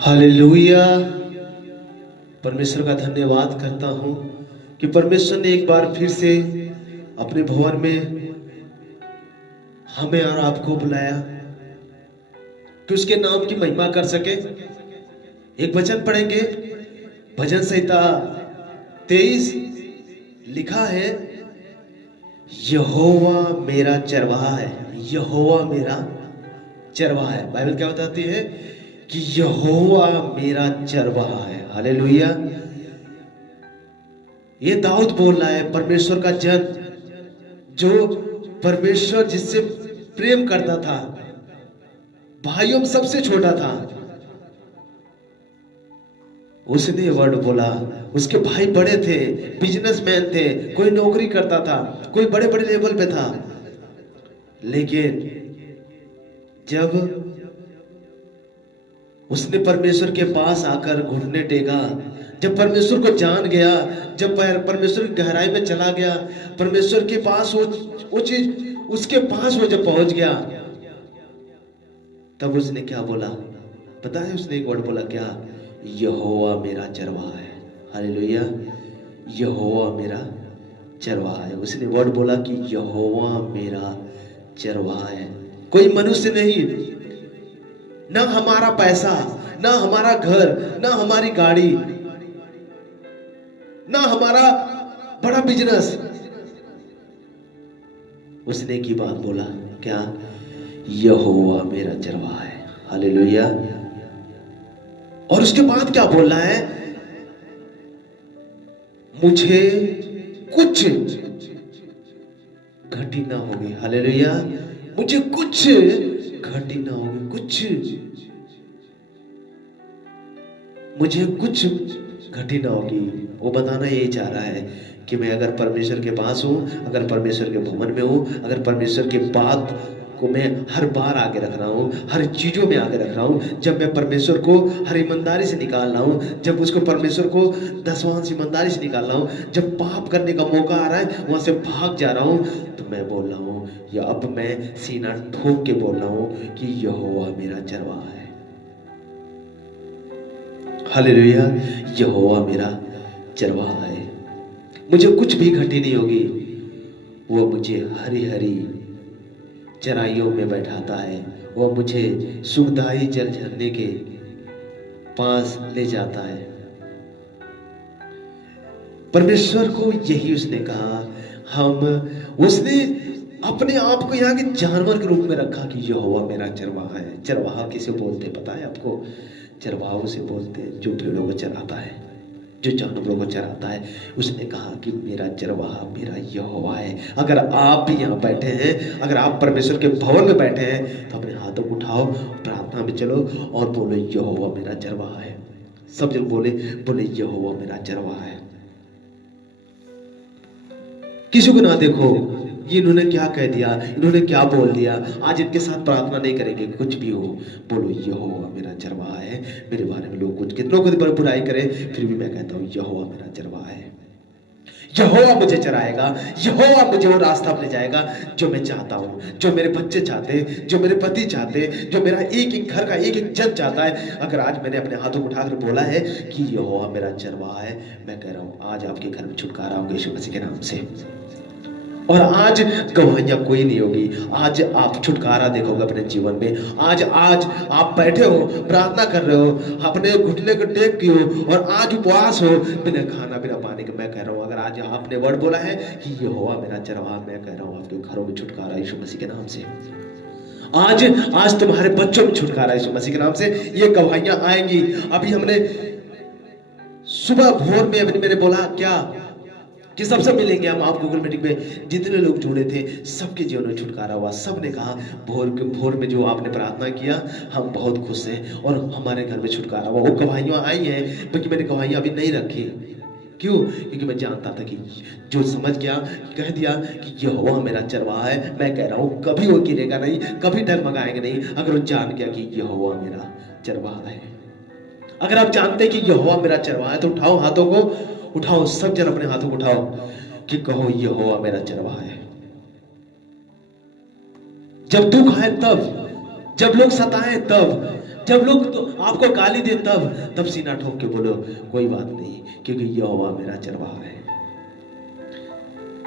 Hallelujah. परमेश्वर का धन्यवाद करता हूं कि परमेश्वर ने एक बार फिर से अपने भवन में हमें और आपको बुलाया कि उसके नाम की महिमा कर सके। एक वचन पढ़ेंगे, भजन संहिता 23 लिखा है, यहोवा मेरा चरवाहा है। यहोवा मेरा चरवाहा है। बाइबल क्या बताती है कि यहोवा मेरा चरवाहा है। हालेलुया। ये दाऊद बोल रहा है, परमेश्वर का जन, जो परमेश्वर जिससे प्रेम करता था, भाइयों में सबसे छोटा था, उसने वर्ड बोला। उसके भाई बड़े थे, बिजनेसमैन थे, कोई नौकरी करता था, कोई बड़े बड़े लेवल पे था, लेकिन जब उसने परमेश्वर के पास आकर घुटने टेका, जब परमेश्वर को जान गया, जब परमेश्वर की गहराई में चला गया, परमेश्वर के पास वो चीज उसके पास वो जब पहुंच गया, तब उसने क्या बोला पता है? उसने एक वर्ड बोला, क्या? यहोवा मेरा चरवाहा है। हालेलुया। यहोवा मेरा चरवाहा है। उसने वर्ड बोला कि यहोवा मेरा चरवाहा है। कोई मनुष्य नहीं, ना हमारा पैसा, ना हमारा घर, ना हमारी गाड़ी, ना हमारा बड़ा बिजनेस, उसने की बात बोला, क्या? यहोवा मेरा चरवाहा है। हालेलुया। और उसके बाद क्या बोल रहा है? मुझे कुछ घटी ना होगी। हालेलुया। मुझे कुछ घटी ना होगी। मुझे कुछ घटी ना होगी। वो बताना यही चाह रहा है कि मैं अगर परमेश्वर के पास हूं, अगर परमेश्वर के भवन में हूं, अगर परमेश्वर की बात को मैं हर बार आगे रख रहा हूं, हर चीजों में आगे रख रहा हूं, जब मैं परमेश्वर को हर ईमानदारी से निकाल रहा हूं, जब उसको परमेश्वर को दसवांश ईमानदारी से निकाल रहा हूं, जब पाप करने का मौका आ रहा है वहां से भाग जा रहा हूं, तो मैं बोल रहा हूं, या अब मैं सीना ठोक के बोल रहा हूं कि यहोवा मेरा चरवाहा है। हालेलुया। यहोवा मेरा चरवाहा है। मुझे कुछ भी घटी नहीं होगी। वो मुझे हरी हरी चराइयों में बैठाता है। वो मुझे सुखदाई जल झरने के पास ले जाता है। परमेश्वर को यही उसने कहा। उसने अपने आप को यहाँ के जानवर के रूप में रखा कि यहोवा मेरा चरवाहा है। चरवाहा किसे बोलते पता है आपको? चरवाहा उसे बोलते हैं जो भेड़ों को चराता है, जो जानवरों को चराता है। उसने कहा कि मेरा चरवाहा मेरा यहोवा है। अगर आप भी यहाँ बैठे हैं, अगर आप परमेश्वर के भवन में बैठे हैं, तो अपने हाथों को उठाओ, प्रार्थना में चलो और बोलो, यहोवा मेरा चरवाहा है। सब जन बोले यहोवा मेरा चरवाहा है। किसी को ना देखो ये इन्होंने क्या कह दिया, इन्होंने क्या बोल दिया। आज इनके साथ प्रार्थना नहीं करेंगे, कुछ भी हो बोलो, यहोवा मेरा चरवाहा है। मेरे बारे में लोग कुछ कितनों को बुराई करें, फिर भी मैं कहता हूँ यहोवा मेरा चरवाहा है। यहोवा मुझे चराएगा, यहोवा मुझे वो रास्ता ले जाएगा जो मैं चाहता हूँ, जो मेरे बच्चे चाहते, जो मेरे पति चाहते, जो मेरा एक एक घर का एक एक जन चाहता है। अगर आज मैंने अपने हाथों को उठाकर बोला है कि यहोवा मेरा चरवाहा है, मैं कह रहा हूँ आज आपके घर में छुटकारा होगा यीशु मसीह के नाम से। और आज गवाहियां कोई नहीं होगी। आज आप छुटकारा देखोगे अपने जीवन में। आज आप बैठे हो, प्रार्थना कर रहे हो, अपने घुटने को टेक की हो, और आज उपवास हो, बिना खाना बिना पानी के। मैं कह रहा हूं, अगर आज आपने वर्ड बोला है कि यहोवा मेरा चरवाहा, मैं कह रहा हूं आपके घरों में छुटकारा यीशु मसीह के नाम से। आज तुम्हारे बच्चों में छुटकारा यीशु मसीह के नाम से। ये गवाहियां आएंगी। अभी हमने सुबह भोर में मैंने बोला क्या कि सबसे मिलेंगे हम। आप गूगल मीटिंग में जितने लोग जुड़े थे, सबके जीवन में छुटकारा हुआ। सब ने कहा भोर में जो आपने प्रार्थना किया, हम बहुत खुश हैं और हमारे घर में छुटकारा हुआ। वो गवाहियां आई हैं, बल्कि मैंने गवाहियां अभी नहीं रखी। क्यों? क्योंकि मैं जानता था कि जो समझ गया, कह दिया कि यहोवा मेरा चरवाहा है, मैं कह रहा हूं कभी वो गिरेगा नहीं, कभी डगमगाएंगे नहीं। अगर वो जान गया कि यहोवा मेरा चरवाहा है। अगर आप जानते हैं कि यहोवा मेरा चरवाहा है, तो उठाओ हाथों को, उठाओ सब जन अपने हाथों को उठाओ कि कहो यहोवा मेरा चरवाहा है। जब दुख आए तब, जब लोग सताएं तब, जब लोग तो आपको गाली दे तब सीना ठोक के बोलो कोई बात नहीं, क्योंकि यहोवा मेरा चरवाहा है।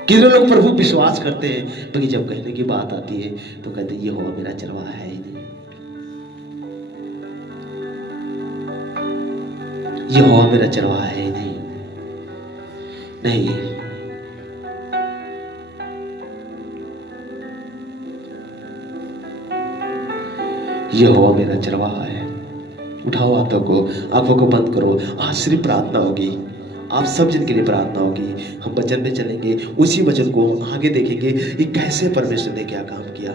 कितने लोग प्रभु विश्वास करते हैं, लेकिन जब कहने की बात आती है तो कहते हैं यहोवा मेरा चरवाहा है ही नहीं, यहोवा मेरा चरवाहा है ही नहीं। नहीं, यहोवा मेरा चरवाहा है। उठाओ हाथों को, आंखों को बंद करो। आज सिर्फ प्रार्थना होगी, आप सब जन के लिए प्रार्थना होगी। हम वचन में चलेंगे, उसी वचन को आगे देखेंगे कि कैसे परमेश्वर ने क्या काम किया।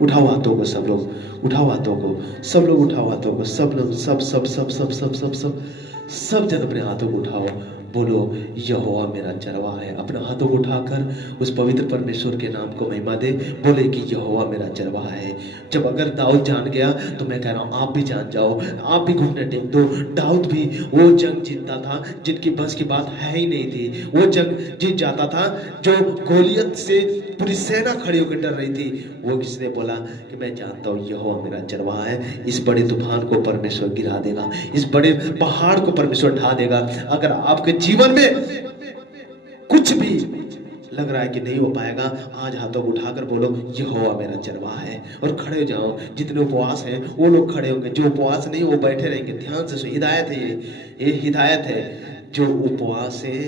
उठाओ हाथों को सब लोग, उठाओ हाथों को सब लोग, उठाओ हाथों को सब लोग, सब सब सब सब सब सब सब सब जन अपने हाथों को उठाओ, बोलो यहोवा मेरा चरवाहा है। अपने हाथों को उठाकर उस पवित्र परमेश्वर के नाम को महिमा दे, बोले कि यहोवा मेरा चरवाहा है। जब अगर दाऊद जान गया तो मैं कह रहा हूँ आप भी जान जाओ, आप भी घुटने टेक दो। दाऊद भी वो जंग जीतता था जिनकी बस की बात है ही नहीं थी, वो जंग जीत जाता था जो गोलियत से पूरी सेना खड़ी होकर डर रही थी। वो किसने बोला कि मैं जानता हूँ यहोवा मेरा चरवाहा है, इस बड़े तूफान को परमेश्वर गिरा देगा, इस बड़े पहाड़ को परमेश्वर ढा देगा। अगर आपके जीवन में कुछ भी लग रहा है कि नहीं हो पाएगा, आज हाथों को उठाकर बोलो यहोवा मेरा चरवाहा है, और खड़े हो जाओ। जितने उपवास हैं वो लोग खड़े होंगे, जो उपवास नहीं वो बैठे रहेंगे। ध्यान से हिदायत है, ये हिदायत है। जो उपवास है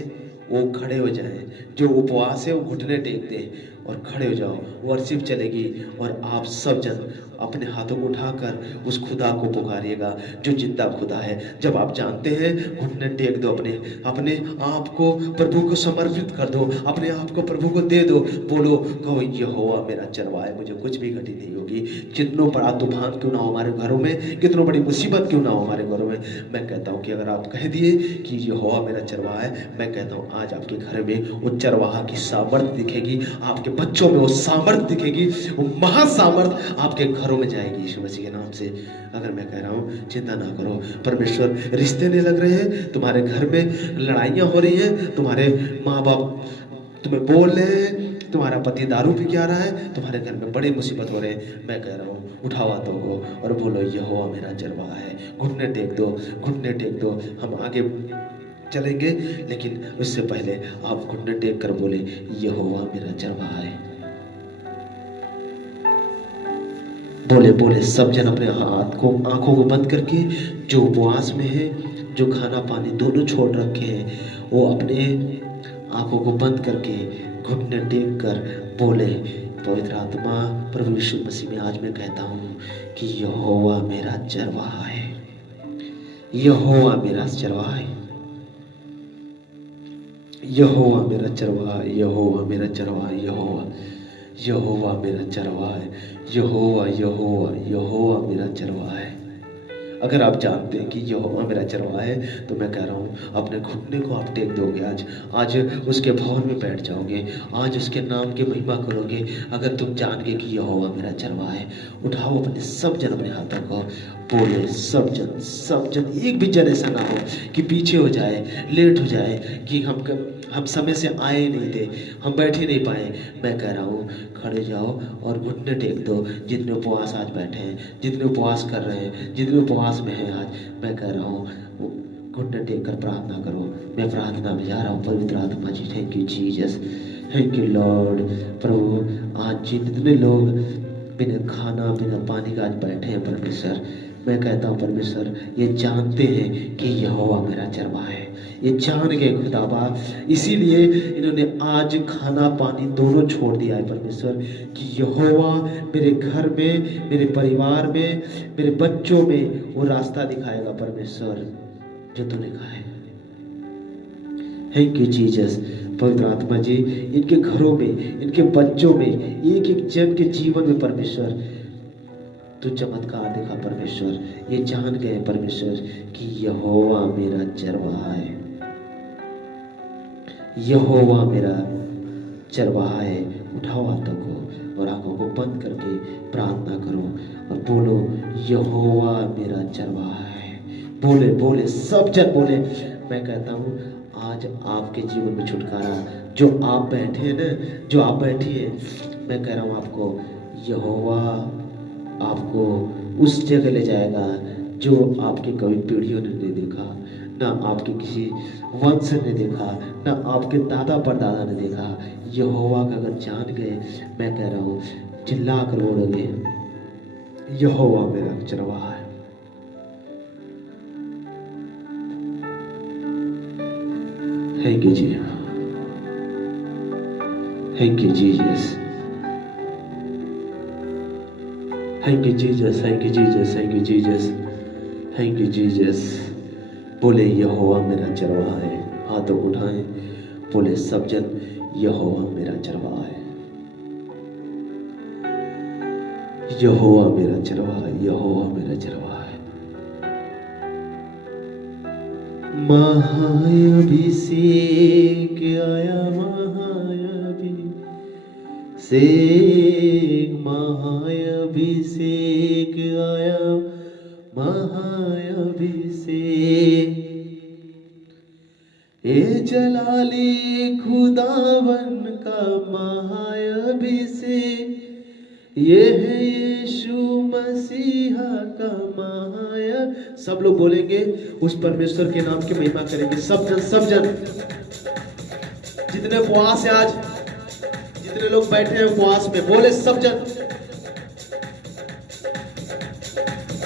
वो खड़े हो जाएं, जो उपवास है वो घुटने टेक दें और खड़े हो जाओ। वर्शिप चलेगी और आप सब जन अपने हाथों को उठाकर उस खुदा को पुकारिएगा जो जिंदा खुदा है। जब आप जानते हैं, घुटने टेक दो, अपने अपने आप को प्रभु को समर्पित कर दो, अपने आप को प्रभु को दे दो। बोलो, कहो यहोवा मेरा चरवाहा है, मुझे कुछ भी घटी नहीं होगी। कितनों बड़ा तूफान क्यों ना हो हमारे घरों में, कितनों बड़ी मुसीबत क्यों ना हो हमारे घरों में, मैं कहता हूँ कि अगर आप कह दिए कि यहोवा मेरा चरवाहा है, मैं कहता हूँ आज आपके घर में वो चरवाहा की सामर्थ्य दिखेगी, आपके बच्चों में वो सामर्थ्य दिखेगी, वो महासामर्थ्य आपके घरों में जाएगी यीशु मसीह के नाम से। अगर मैं कह रहा हूँ चिंता ना करो, परमेश्वर रिश्ते नहीं लग रहे हैं, तुम्हारे घर में लड़ाइयाँ हो रही हैं, तुम्हारे माँ बाप तुम्हें बोल रहे हैं, तुम्हारा पति दारू पी के आ रहा है, तुम्हारे घर में बड़ी मुसीबत हो रहे हैं, मैं कह रहा हूँ उठाओ हाथों को और बोलो यहोवा मेरा चरवाहा है। घुटने टेक दो, घुटने टेक दो। हम आगे चलेंगे, लेकिन उससे पहले आप घुटने टेक कर बोले यहोवा मेरा चरवाहा है। बोले बोले सब जन अपने हाथ को, आंखों को बंद करके, जो उपवास में है, जो खाना पानी दोनों छोड़ रखे हैं, वो अपने आंखों को बंद करके घुटने टेक कर बोले, पवित्र आत्मा प्रभु यीशु मसीह में आज मैं कहता हूँ कि यहोवा मेरा चरवाहा है, यहोवा मेरा चरवाहा है, यहोवा मेरा चरवाहा, यहोवा मेरा चरवाहा, यहोवा यहोवा मेरा चरवाहा है, यहोवा यहोवा यहोवा मेरा चरवाहा है। अगर आप जानते हैं कि यहोवा मेरा चरवाहा है, तो मैं कह रहा हूँ अपने घुटने को आप टेक दोगे, आज उसके भवन में बैठ जाओगे, आज उसके नाम की महिमा करोगे। अगर तुम जान गए कि यहोवा मेरा चरवाहा है, उठाओ अपने सब जन अपने हाथों को, बोले सब जन, एक भी जन ऐसा ना हो कि पीछे हो जाए, लेट हो जाए, कि हम समय से आए नहीं थे, हम बैठ ही नहीं पाए। मैं कह रहा हूँ खड़े जाओ और घुटने टेक दो। जितने उपवास आज बैठे हैं, जितने उपवास कर रहे हैं, जितने उपवास में हैं आज, मैं कह रहा हूँ घुटने टेक कर प्रार्थना करो। मैं प्रार्थना में जा रहा हूँ। पवित्र आत्मा जी, thank you Jesus, thank you Lord. प्रभु आज जितने लोग बिना खाना बिना पानी का आज बैठे हैं परमेश्वर, मैं कहता हूँ परमेश्वर ये जानते हैं कि यहोवा मेरा चरवाहा है, ये जान गए खुदाबा, इसीलिए इन्होंने आज खाना पानी दोनों छोड़ दिया है परमेश्वर, कि यहोवा मेरे घर में, मेरे परिवार में, मेरे बच्चों में वो रास्ता दिखाएगा परमेश्वर जो तूने कहा है। Thank you Jesus. पवित्र आत्मा जी, इनके घरों में, इनके बच्चों में, एक एक जन के जीवन में परमेश्वर तू चमत्कार देखा परमेश्वर। ये जान गए परमेश्वर कि यहोवा मेरा चरवाहा है, यहोवा मेरा चरवाहा है। उठाओ हाथों को और आंखों को बंद करके प्रार्थना करो और बोलो यहोवा मेरा चरवाहा है। बोले बोले सब जन बोले। मैं कहता हूँ आज आपके जीवन में छुटकारा, जो आप बैठे हैं ना, जो आप बैठी है, मैं कह रहा हूँ आपको यहोवा आपको उस जगह ले जाएगा जो आपके कभी पीढ़ियों ने नहीं देखा, ना आपके किसी वंश ने देखा, ना आपके दादा परदादा ने देखा। यहोवा का अगर जान गए, मैं कह रहा हूँ चिल्ला कर बोलोगे यहोवा मेरा चरवाहा है। Thank you ji, thank you Jesus, thank you Jesus, thank you Jesus, thank you Jesus, thank you Jesus. बोले यहोवा मेरा चरवाहा है, हाथों को उठाएं, बोले सब जन यहोवा मेरा चरवाहा है, यहोवा मेरा चरवाहा, यहोवा मेरा चरवाहा है। महाअभिषेक आया, महाअभिषेक, महाअभिषेक आया, महाअभिषेक। ए जलाली खुदावन का महाअभिषेक, ये है यीशु मसीहा का महाया। सब लोग बोलेंगे, उस परमेश्वर के नाम की महिमा करेंगे। सब जन, सब जन, जितने उपवास है आज, जितने लोग बैठे हैं उपवास में, बोले सब जन।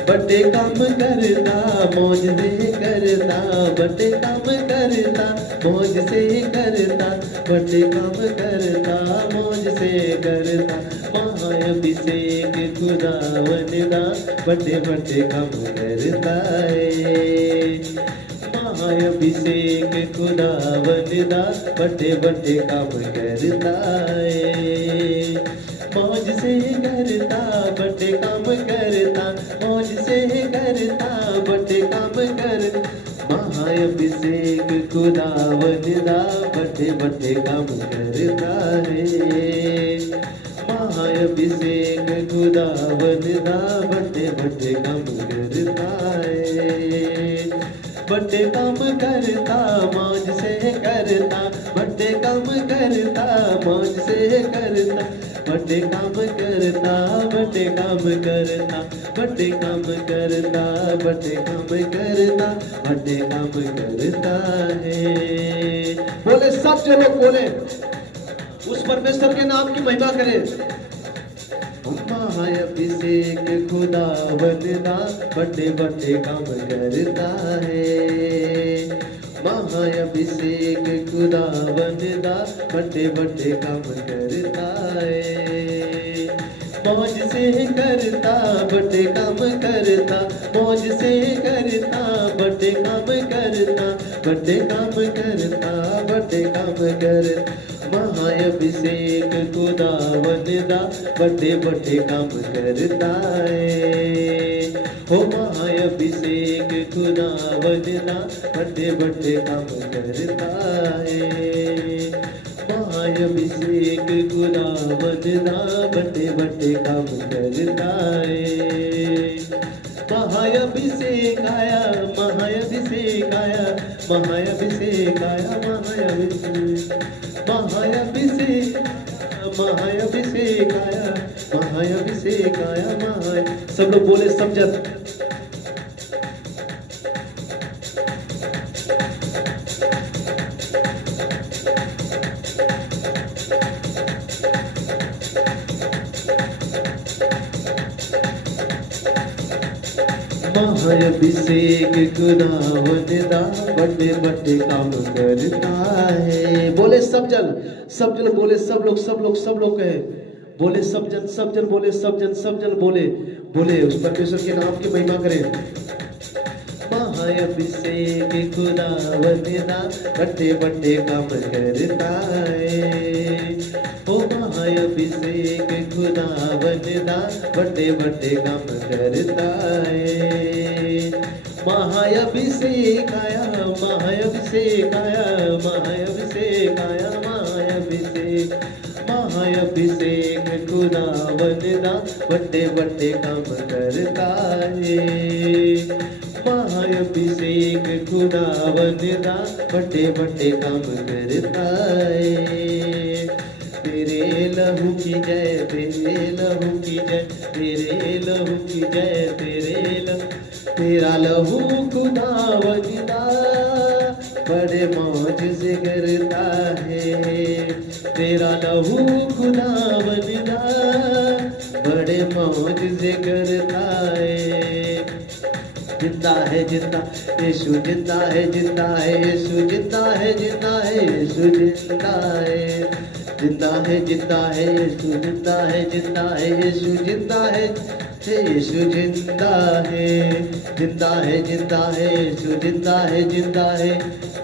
बड़े काम करता, मौज से करता, बड़े काम करता, मौज से करता, बड़े काम करता, मौज से करता। महाअभिषेक खुदावन दा, बड़े बड़े काम करता है। महाअभिषेक खुदावन दा, बड़े बड़े काम करता है। मौज से करता, बड़े काम करता, मौज से करता, बड़े काम कर। महाअभिषेक खुदावन दा, बड़े बड़े काम करता है। महाअभिषेक खुदावन दा, बड़े बड़े काम करता है। बड़े काम करता, मौज से करता, बड़े काम करता, मौज से करता, बड़े काम करता, बड़े काम करता, बड़े काम करता, बड़े काम करता, बड़े काम करता है। बोले सब जो लोग बोले, उस परमेश्वर के नाम की महिमा करें। महाअभिषेक खुदावन दा, बड़े बड़े काम करता है। महाअभिषेक खुदावन दा, बड़े बड़े काम करता है। मौज से करता, बड़े काम करता, मौज से करता, बड़े काम करता, बड़े काम करता, बड़े काम करता। महाअभिषेक खुदावन दा, बड़े बड़े काम करता है। हो महाअभिषेक खुदावन दा, बड़े बड़े काम करता है। महाअभिषेक खुदावन दा, बड़े बड़े काम करता है। महाअभिषेक आया, महाअभिषेक आया, महाअभिषेक आया, महाअभिषेक, महाअभिषेक, महाअभिषेक आया, महाअभिषेक आया, महा। सब लोग बोले सब जन। महाअभिषेक खुदावन दा, बड़े बड़े काम करता है। बोले सब जन, सब जन बोले, सब लोग, सब लोग, सब लोग कहे, बोले सब जन, सब जन बोले, सब जन, सब जन बोले, बोले उस परमेश्वर के नाम की महिमा करें। महाअभिषेक खुदावन दा, बड़े बड़े काम करता है। ओ महाअभिषेक खुदावन दा, बड़े बड़े काम करता है। महाअभिषेक आया, महाअभिषेक आया, महाअभिषेक आया, महाअभिषेक, महाअभिषेक खुदावन दा, बड़े बड़े काम करता है। महाअभिषेक खुदावन दा, बड़े बड़े काम करता है। तेरे लहू की जय, तेरे लहू की जय, तेरे लहू की जय, तेरे लहू, तेरा लहू खुदा वजदा बड़े मौज से करता है, तेरा लहू खुदा वजदा बड़े मौज से करता है। जिंदा है जिंदा यीशु, जिंदा है जिंदा है यीशु, जिंदा है जिंदा है यीशु, जिंदा है, जिंदा है जिंदा है यीशु, जिंदा है जिंदा है यीशु, जिंदा है यीशु, जिंदा है, जिंदा है जिंदा है यीशु, जिंदा है जिंदा है,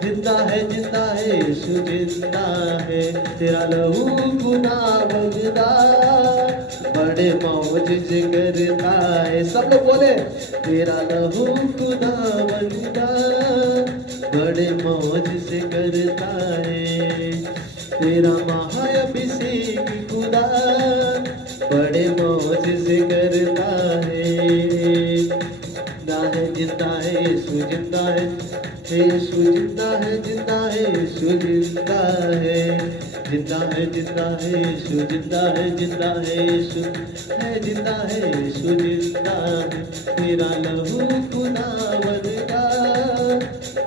जिंदा है जिंदा है यीशु, जिंदा है। तेरा लहू खुदा बगदा बड़े मौज से करता है। सब लोग बोले तेरा लहू खुदा बगदा बड़े मौज से करता है, तेरा महाअभिषेक खुदा बड़े मौज से करता है। जिंदा है यीशु, जिंदा है यीशु, जिंदा है जिंदा है यीशु, जिंदा है, जिंदा है जिंदा है यीशु, जिंदा है जिंदा है यीशु, है जिंदा है यीशु, जिंदा है। तेरा लहू खुदा बनता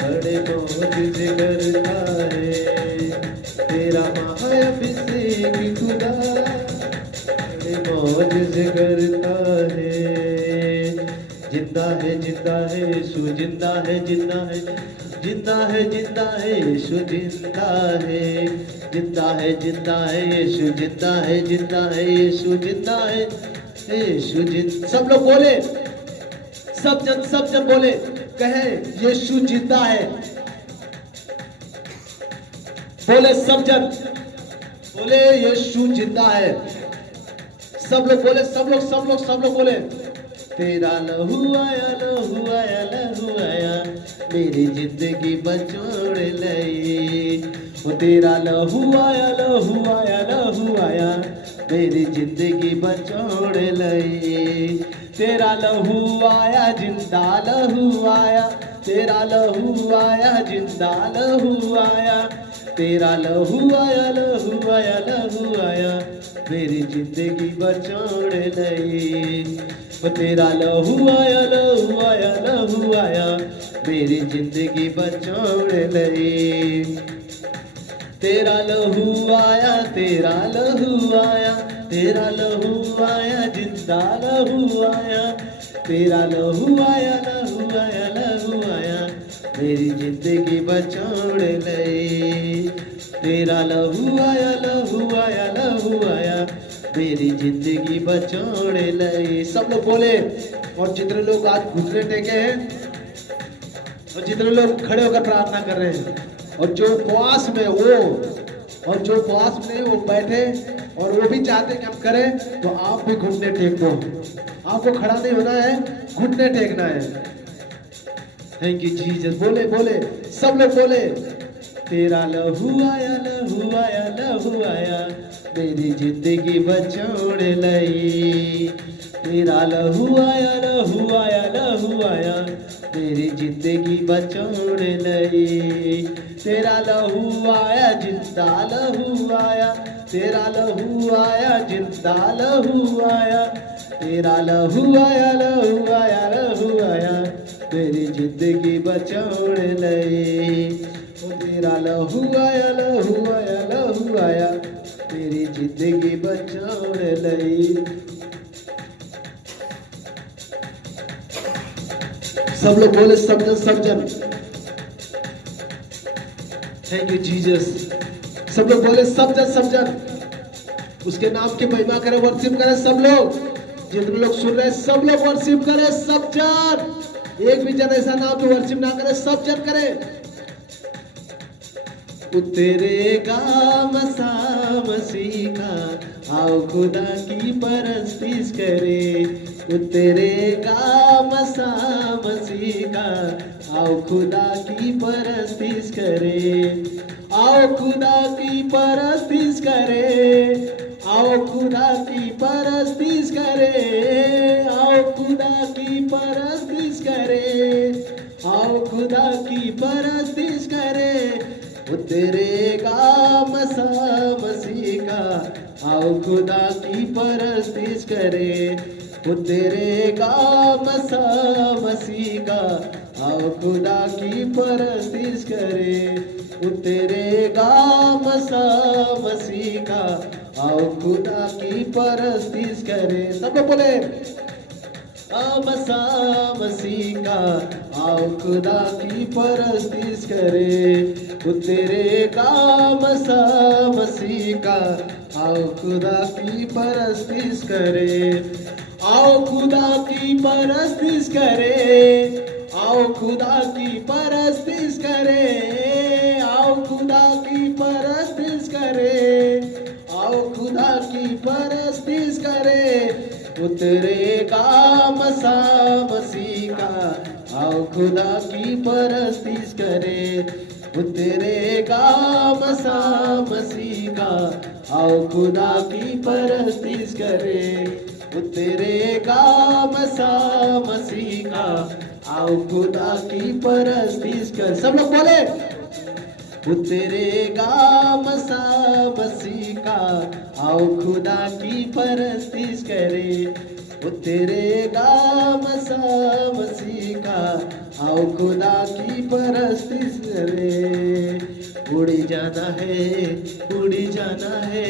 बड़े मौज से करता है, तेरा महाअभिषेक खुदा बड़े मौज से करता है। जिंदा है यीशु, जिंदा है जिंदा है, जिंदा है जिंदा है यीशु, जिंदा है, जिंदा है जिंदा है यीशु, जिंदा है जिंदा है यीशु, जिंदा है यीशु, जिंदा। सब लोग बोले, सब जन बोले, कहे यीशु जिंदा है। बोले सब जन बोले यीशु जिंदा है। सब लोग बोले, सब लोग बोले तेरा लहू आया, लहू आया, लहू आया, मेरी जिंदगी बचोड़ लई। वो तेरा लहू आया, लहू आया, लहू आया, मेरी जिंदगी बचोड़ लई। तेरा लहू आया, जिंदा लहू आया, तेरा लहू आया, जिंदा लहू आया, तेरा लहू आया, लहू आया, लहू आया, मेरी जिंदगी बचोड़ लई। वो तेरा लहू आया, लहू आया, लहू आया, मेरी जिंदगी बचोड़ लई। तेरा लहू आया, तेरा लहू आया, तेरा लहू आया, जिंदा लहू आया, तेरा लहू आया, लहू आया, लहू आया, मेरी जिंदगी बचोड़ लई। तेरा लहू आया, लहू आया, लहू आया, मेरी जिंदगी बचोड़ लई। सब लोग बोले। और जितने लोग आज घुटने टेके हैं और जितने लोग खड़े होकर प्रार्थना कर रहे हैं और जो उपवास में वो और जो उपवास में वो बैठे और वो भी चाहते कि हम करें, तो आप भी घुटने टेक दो। आपको खड़ा नहीं होना है, घुटने टेकना है। Thank you Jesus. बोले बोले, सब लोग बोले तेरा लहू आया, लहू आया, लहू आया, मेरी जिंदगी बचोड़ लई। तेरा लहू आया, लहू आया, लहू आया, मेरी जिंदगी बचोड़ लई। तेरा लहू आया, जिंदा लहू आया, तेरा लहू आया, जिंदा लहू आया, तेरा लहू आया, लहू आया, लहू आया, मेरी जिंदगी बचोड़ लई। तेरा लहू आया, लहू आया, लहू आया, मेरी जिंदगी बचोड़ लई। सब लोग बोले, सब जन। Thank you Jesus. सब लोग बोले, सब जन उसके नाम की महिमा करें, वर्शिप करें। सब लोग, जितने लोग सुन रहे हैं, सब लोग वर्शिप करें। सब जन, एक भी जन ऐसा नाम तो वर्शिप ना करे, सब जन करें। उतरेगा मसा मसीह का, आओ खुदा की परस्तिश करे। उतरेगा मसा मसीह का, आओ खुदा की परस्तिश करे। आओ खुदा की परस्तिश करे, आओ खुदा की परस्तिश करे, आओ खुदा की परस्तिश करे, आओ खुदा की परस्तिश करे। उतरेगा मसा मसीह का, आओ खुदा की परस्तिश करे। करे, वो तेरे काम सा मसीह का, आओ खुदा की परस्तिश करे, वो तेरे काम सा मसीह का, आओ खुदा की परस्तिश करे। सब लोग बोले मसा मसीह का, आओ खुदा की परस्तिश करे, वो तेरे काम सा मसीह का, आओ खुदा की परस्तिश करे, आओ खुदा की परस्तिश करे, आओ खुदा की परस्तिश करे, आओ खुदा की परस्तिश करे, आओ खुदा की परस्तिश करे, वो तेरे काम सा मसीह का, आओ खुदा की परस्तिश करे, वो तेरे काम सा मसीह का, आओ खुदा की परस्तिश करे, वो तेरे काम सा मसीह का, आओ खुदा की परस्तिश कर। सब लोग बोले वो तेरे काम सा मसीह का, आओ खुदा की परस्तिश करे, वो तेरे काम सा मसीह का, आओ खुदा की परस्तिश करे। उड़ी जाना है, उड़ी जाना है,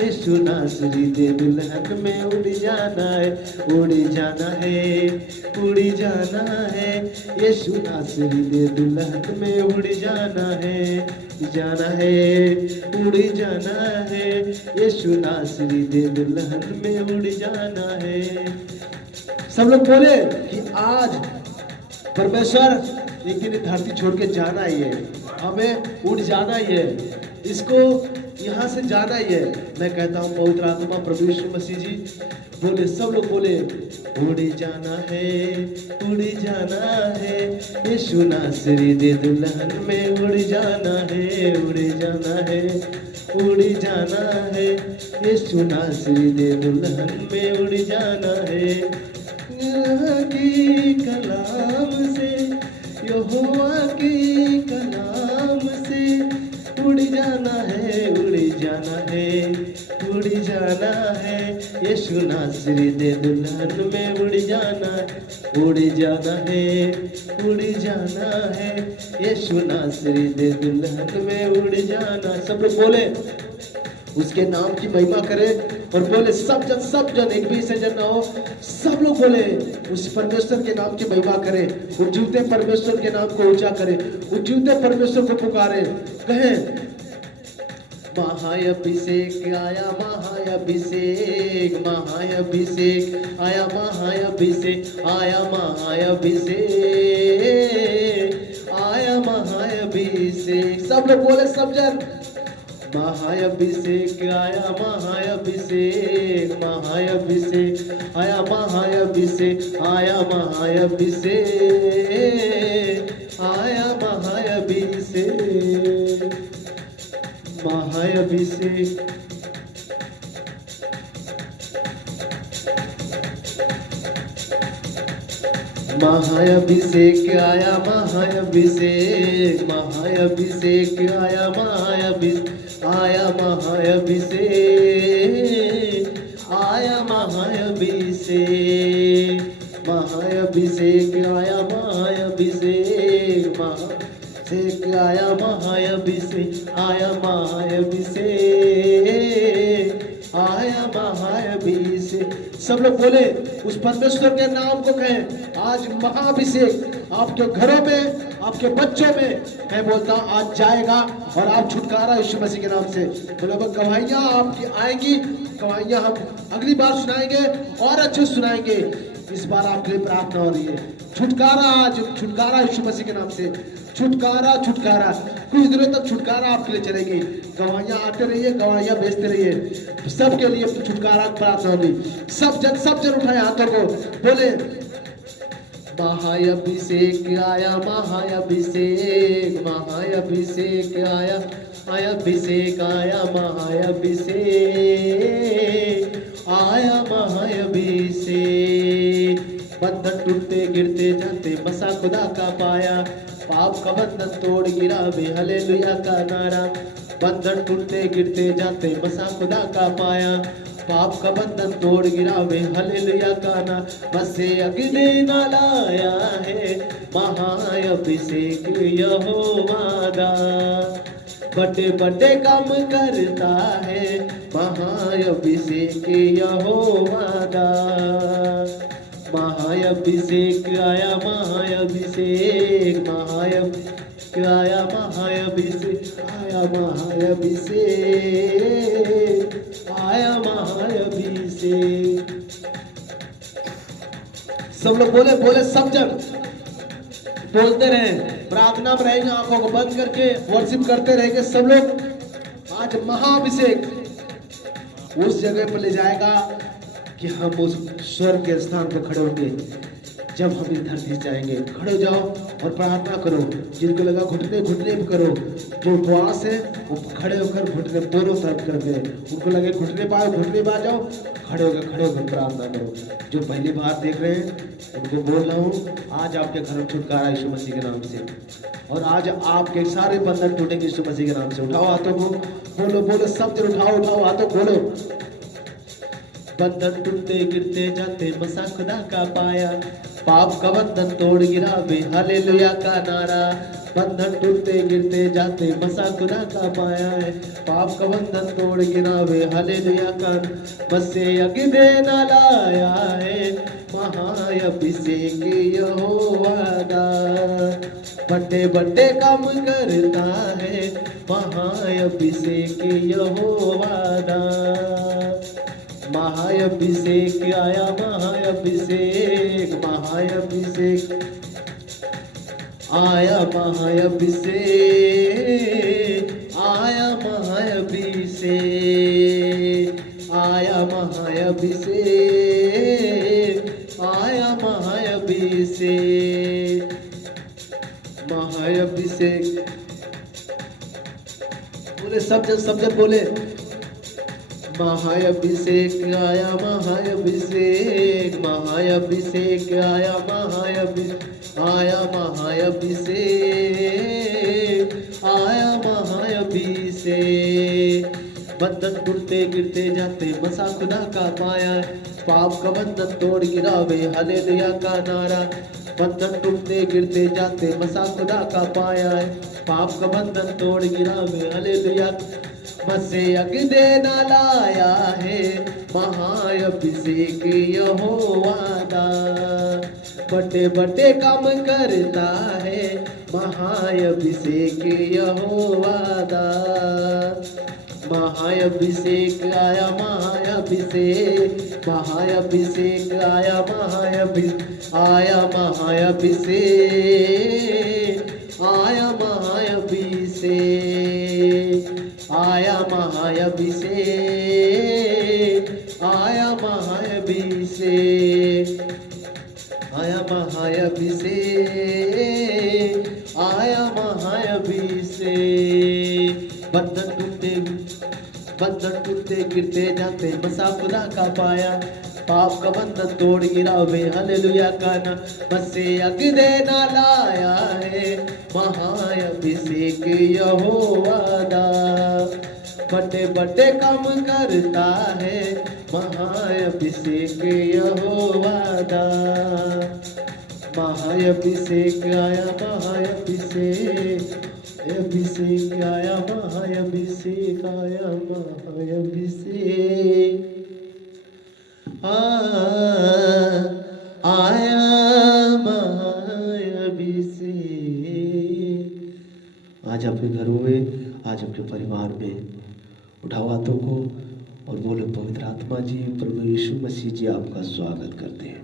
यीशु नासरी दे दुल्हन में उड़ी जाना है, उड़ी जाना है, उड़ी जाना है, यीशु नासरी दे दुल्हन में उड़ी जाना है, जाना है, उड़ी जाना है, यीशु नासरी दे दुल्हन में उड़ी जाना है। सब लोग बोले कि आज परमेश्वर एक दिन धरती छोड़ के जाना ही है, हमें उड़ जाना ही है, इसको यहाँ से जाना ही है। मैं कहता हूँ पवित्र आत्मा प्रभु यीशु मसीह जी बोले, सब लोग बोले उड़ी जाना है, उड़ी जाना है, यीशु नासरी दे दुल्हन में उड़ी जाना है, उड़ी जाना है, उड़ी जाना है, यीशु नासरी दे दुल्हन में उड़ी जाना है। की कलाम से, यहोवा की कलाम से उड़ी जाना है, उड़ी जाना है, उड़ी जाना है, यीशु नासरी दे दुल्हन में उड़ी जाना है, उड़ी जाना है, उड़ी जाना है, यीशु नासरी दे दुल्हन में उड़ी जाना। सब लोग बोले उसके नाम की महिमा करे और बोले सब जन एक भी से जन ना हो, सब लोग बोले उस परमेश्वर के नाम की महिमा करे, उज्जीवते परमेश्वर के नाम को ऊंचा करे, उज्जीवते परमेश्वर को पुकारे, कहे महाअभिषेक आया, महाअभिषेक, महाअभिषेक आया, महाअभिषेक आया, महाअभिषेक आया, महाअभिषेक। सब लोग बोले सब जन महाअभिषेक आया, महाअभिषेक, महाअभिषेक आया, महाअभिषेक आया, महाअभिषेक आया, महाअभिषेक, महाअभिषेक। महाअभिषेक आया, महाअभिषेक, महाअभिषेक आया, महाअभिषेक आया, महाअभिषेक आया, महाअभिषेक, महाअभिषेक आया, महाअभिषेक, महाअभिषेक आया, महाअभिषेक आया, महाअभिषेक आया, महाअभिषेक। सब लोग बोले उस परमेश्वर के नाम को कहें, आज महाअभिषेक आपके घरों में, आपके बच्चों में मैं बोलता हूँ आज जाएगा और आप छुटकारा यीशु मसीह के नाम से। तो गवाहियाँ आपकी आएंगी, गवाहियाँ हम अगली बार सुनाएंगे और अच्छे सुनाएंगे। इस बार आपके लिए प्रार्थना हो रही है, छुटकारा आज, छुटकारा यीशु मसीह के नाम से, छुटकारा, छुटकारा। कुछ दिनों तक छुटकारा आपके लिए चलेगी, गवाहियाँ आते रहिए, गवाहियाँ बेचते रहिए, सबके लिए छुटकारा प्रार्थना होगी। सब जन उठाए हाथों को, बोले महाअभिषेक आया, महाअभिषेक, महाअभिषेक आया, अभिषेक आया, महाअभिषेक आया, महाअभिषेक। बंधन टूटते गिरते जाते मसा खुदा का पाया, पाप का बंधन तोड़ गिरा वे हालेलुया का नारा। बंधन टूटते गिरते जाते मसा खुदा का पाया, पाप का बंधन तोड़ गिरावे हालेलुया गाना, बसे अगले न लाया है महाअभिषेक यहोवा दा। बड़े बड़े काम करता है महाअभिषेक यहोवा दा। महाअभिषेक आया, महाअभिषेक, महाअभिषेक आया, महाअभिषेक आया, महाअभिषेक आया, महाअभिषेक। सब लोग बोले बोले, सब जन बोलते रहे, प्रार्थना में रहेंगे, आंखों को बंद करके वर्शिप करते रहेंगे सब लोग। आज महाअभिषेक उस जगह पर ले जाएगा कि हम उस स्वर्ग के स्थान पर खड़े होंगे। जब हम इस धरती से जाएंगे, खड़े हो जाओ और प्रार्थना करो। जिनको लगा घुटने घुटने में करो, जो उपवास है वो खड़े होकर घुटने दोनों तरफ कर दे। उनको लगे घुटने पा जाओ, खड़े होकर प्रार्थना करो। जो पहली बार देख रहे हैं उनको बोल रहा हूँ, आज आपके घर में छुटकारा यीशु मसीह के नाम से, और आज आपके सारे बंधन टूटेंगे यीशु मसीह के नाम से। उठाओ हाथों को, बोलो बोलो, सब जन उठाओ हाथों, बोलो। बंधन टूटते गिरते जाते मसा खुदा का पाया, पाप का बंधन तोड़ गिरावे हालेलुया का नारा। बंधन टूटते गिरते जाते मसा खुदा का पाया है, पाप का बंधन तोड़ गिरावे हालेलुया का। बसे अगदे न लाया है महाअभिषेक यहोवा दा। बड़े बड़े काम करता है महाअभिषेक यहोवा दा। महाअभिषेक आया, महाअभिषेक, महाअभिषेक आया, महाअभिषेक आया, महाअभिषेक आया, महाअभिषेक आया, महाअभिषेक, महाअभिषेक। बोले सब जन बोले, महाअभिषेक आया, महाअभिषेक, महाअभिषेक आया, महाअभिषेक आया, महाअभिषेक आया, महाअभिषेक। बंधन टूटते गिरते जाते मसा खुदा का पाया, पाप का बंधन तोड़ गिरावे हालेलुया का नारा। बंधन टूटते गिरते जाते मसा खुदा का पाया है, पाप का बंधन तोड़ गिरावे हालेलुया। बसे अगदे न लाया है महाअभिषेक यहोवा दा। बड़े बड़े काम करता है महाअभिषेक यहोवा दा। महाअभिषेक आया, महाअभिषेक, महाअभिषेक आया, महाअभिषेक आया, महाअभिषेक आया, महाअभिषेक आया, महाअभिषेक आया, महाअभिषेक आया, महाअभिषेक आया, महाअभिषेक। बंधन टूटते गिरते जाते मसा खुदा का पाया, पाप का बंधन तोड़ गिरावे हालेलुया का ना। बसे अगदे न लाया है महाअभिषेक यहोवा दा। बड़े बड़े काम करता है महाअभिषेक यहोवा दा। महाअभिषेक आया, महाअभिषेक अभिषेक आया, महाअभिषेक आया, महाअभिषेक आया, महाअभिषेक। आज आपके घरों में, आज आपके परिवार में उठाओ हाथों को और बोलो, पवित्र आत्मा जी, प्रभु यीशु मसीह जी आपका स्वागत करते हैं।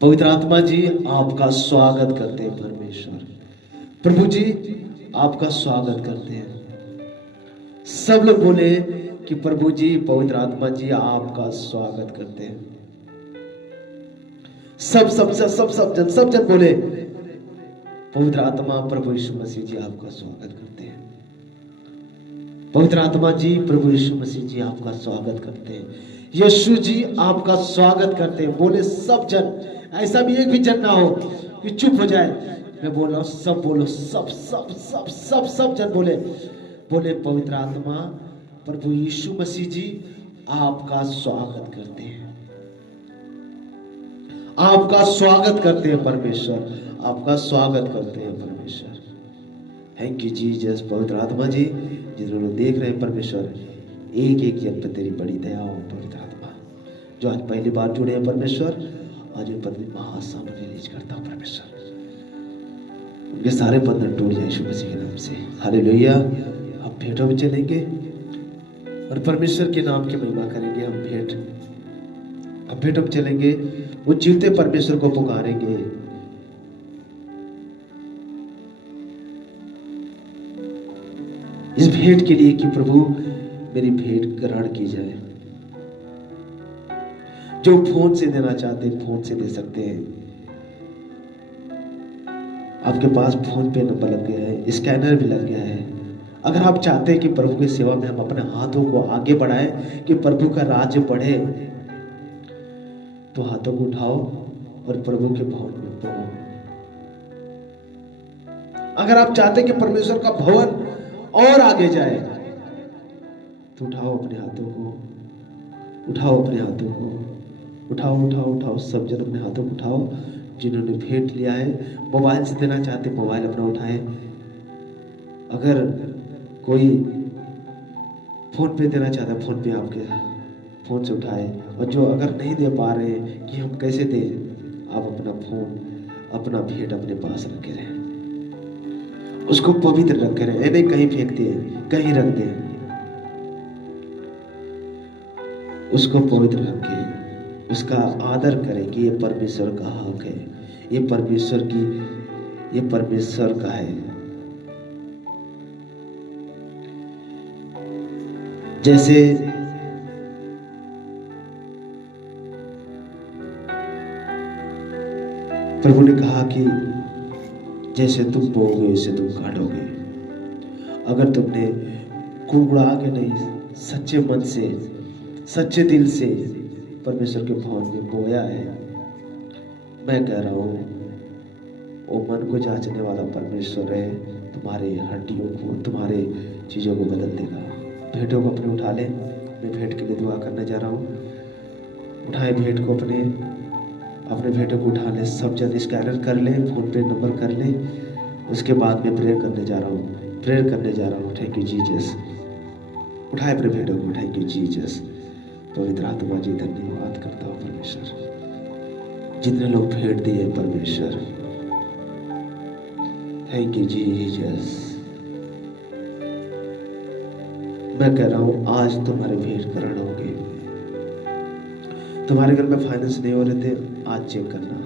पवित्र आत्मा जी आपका स्वागत करते हैं। परमेश्वर प्रभु जी आपका स्वागत करते हैं। सब लोग बोले कि प्रभु जी, पवित्र आत्मा जी आपका स्वागत करते हैं। सब जन बोले, पवित्र आत्मा प्रभु यीशु मसीह जी आपका स्वागत करते हैं। पवित्र आत्मा जी प्रभु यीशु मसीह जी आपका स्वागत करते हैं। यीशु जी आपका स्वागत करते हैं। बोले सब जन, ऐसा भी एक भी जन ना हो कि चुप हो जाए। मैं बोल रहा हूँ, सब बोलो, सब जन बोले, पवित्र आत्मा प्रभु यीशु मसीह जी आपका स्वागत करते हैं, आपका स्वागत करते हैं परमेश्वर, आपका स्वागत करते हैं परमेश्वर। Thank you Jesus. पवित्र आत्मा जी, जिन्होंने देख रहे हैं परमेश्वर, एक एक जन पर तेरी बड़ी दया हो पवित्र आत्मा, जो आज पहली बार जुड़े हैं परमेश्वर, आज उन पर महासामर्थ रिलीज करता हूं परमेश्वर, उनके सारे बंधन टूट जाए यीशु मसीह के नाम से। हालेलुया। हम भेंटों में चलेंगे और परमेश्वर के नाम की महिमा करेंगे। हम भेंटों में चलेंगे, वो जीवते परमेश्वर को पुकारेंगे। इस भेंट के लिए कि प्रभु मेरी भेंट ग्रहण की जाए। जो फोन से देना चाहते हैं फोन से दे सकते हैं। आपके पास फोन पे नंबर लग गया है, स्कैनर भी लग गया है। अगर आप चाहते हैं कि प्रभु की सेवा में हम अपने हाथों को आगे बढ़ाएं, कि प्रभु का राज्य बढ़े, तो हाथों को उठाओ और प्रभु के भवन में पढ़ो। अगर आप चाहते हैं कि परमेश्वर का भवन और आगे जाए, तो उठाओ अपने हाथों को, उठाओ अपने हाथों को, उठाओ उठाओ उठाओ। सब जन अपने हाथों को उठाओ। जिन्होंने भेंट लिया है, मोबाइल से देना चाहते मोबाइल अपना उठाए। अगर कोई फोन पे देना चाहता है, फोन पे आपके फोन से उठाए। और जो अगर नहीं दे पा रहे हैं कि हम कैसे दें, आप अपना फोन, अपना भेंट अपने पास रखे रहें, उसको पवित्र रखे रहें। नहीं कहीं फेंक दिए, कहीं रख दे, उसको पवित्र रखें, उसका आदर करें कि ये परमेश्वर का हक है, ये परमेश्वर का है। जैसे प्रभु ने कहा कि जैसे तुम बोओगे वैसे तुम काटोगे। अगर तुमने कुड़कुड़ा के नहीं, सच्चे मन से, सच्चे दिल से परमेश्वर के भवन में बोया है, मैं कह रहा हूं वो मन को जांचने वाला परमेश्वर है, तुम्हारे हड्डियों को, तुम्हारे चीजों को बदल देगा। भेंटों को अपने उठा ले। मैं भेंट के लिए दुआ करने जा रहा हूँ। उठाए भेंट को, अपने भेंटों को उठा ले। सब जन स्कैनर कर ले, फोन पे नंबर कर ले। उसके बाद मैं प्रेयर करने जा रहा हूँ। Thank you Jesus. उठाए अपने भेंटों को। Thank you Jesus. पवित्र आत्मा जी, धन्यवाद करता हूँ परमेश्वर, जितने लोग भेंट दिए परमेश्वर, थैंक यू जीसस। मैं कह रहा हूं आज तुम्हारे भेंट ग्रहण होंगे। तुम्हारे घर में फाइनेंस नहीं हो रहे थे, आज चेक करना।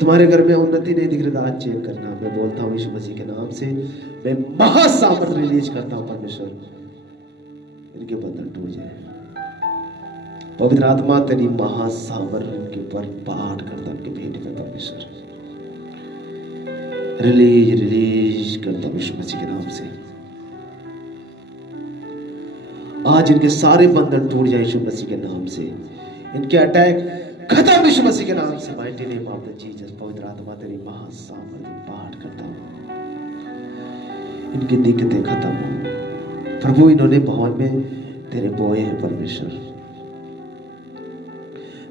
तुम्हारे घर में उन्नति नहीं दिख रही था, आज चेक करना। मैं बोलता हूं यीशु मसीह के नाम से, मैं महासामर्थ रिलीज करता हूं परमेश्वर, इनके बंधन टूट जाए। पवित्र आत्मा तेरी महासामर्थ इनके ऊपर पाठ करता, इनके भेंट में परमेश्वर रिलीज करता हूं यीशु मसीह के नाम से। आज इनके सारे बंधन टूट जाए यीशु मसीह के नाम से। इनके अटैक खत्म यीशु मसीह के नाम से। Mighty name of the Jesus. पवित्र आत्मा तेरी महासामर्थ पाठ करता हूं, इनकी दिक्कतें खत्म हो प्रभु। इन्होंने भवन में तेरे बोए हैं परमेश्वर,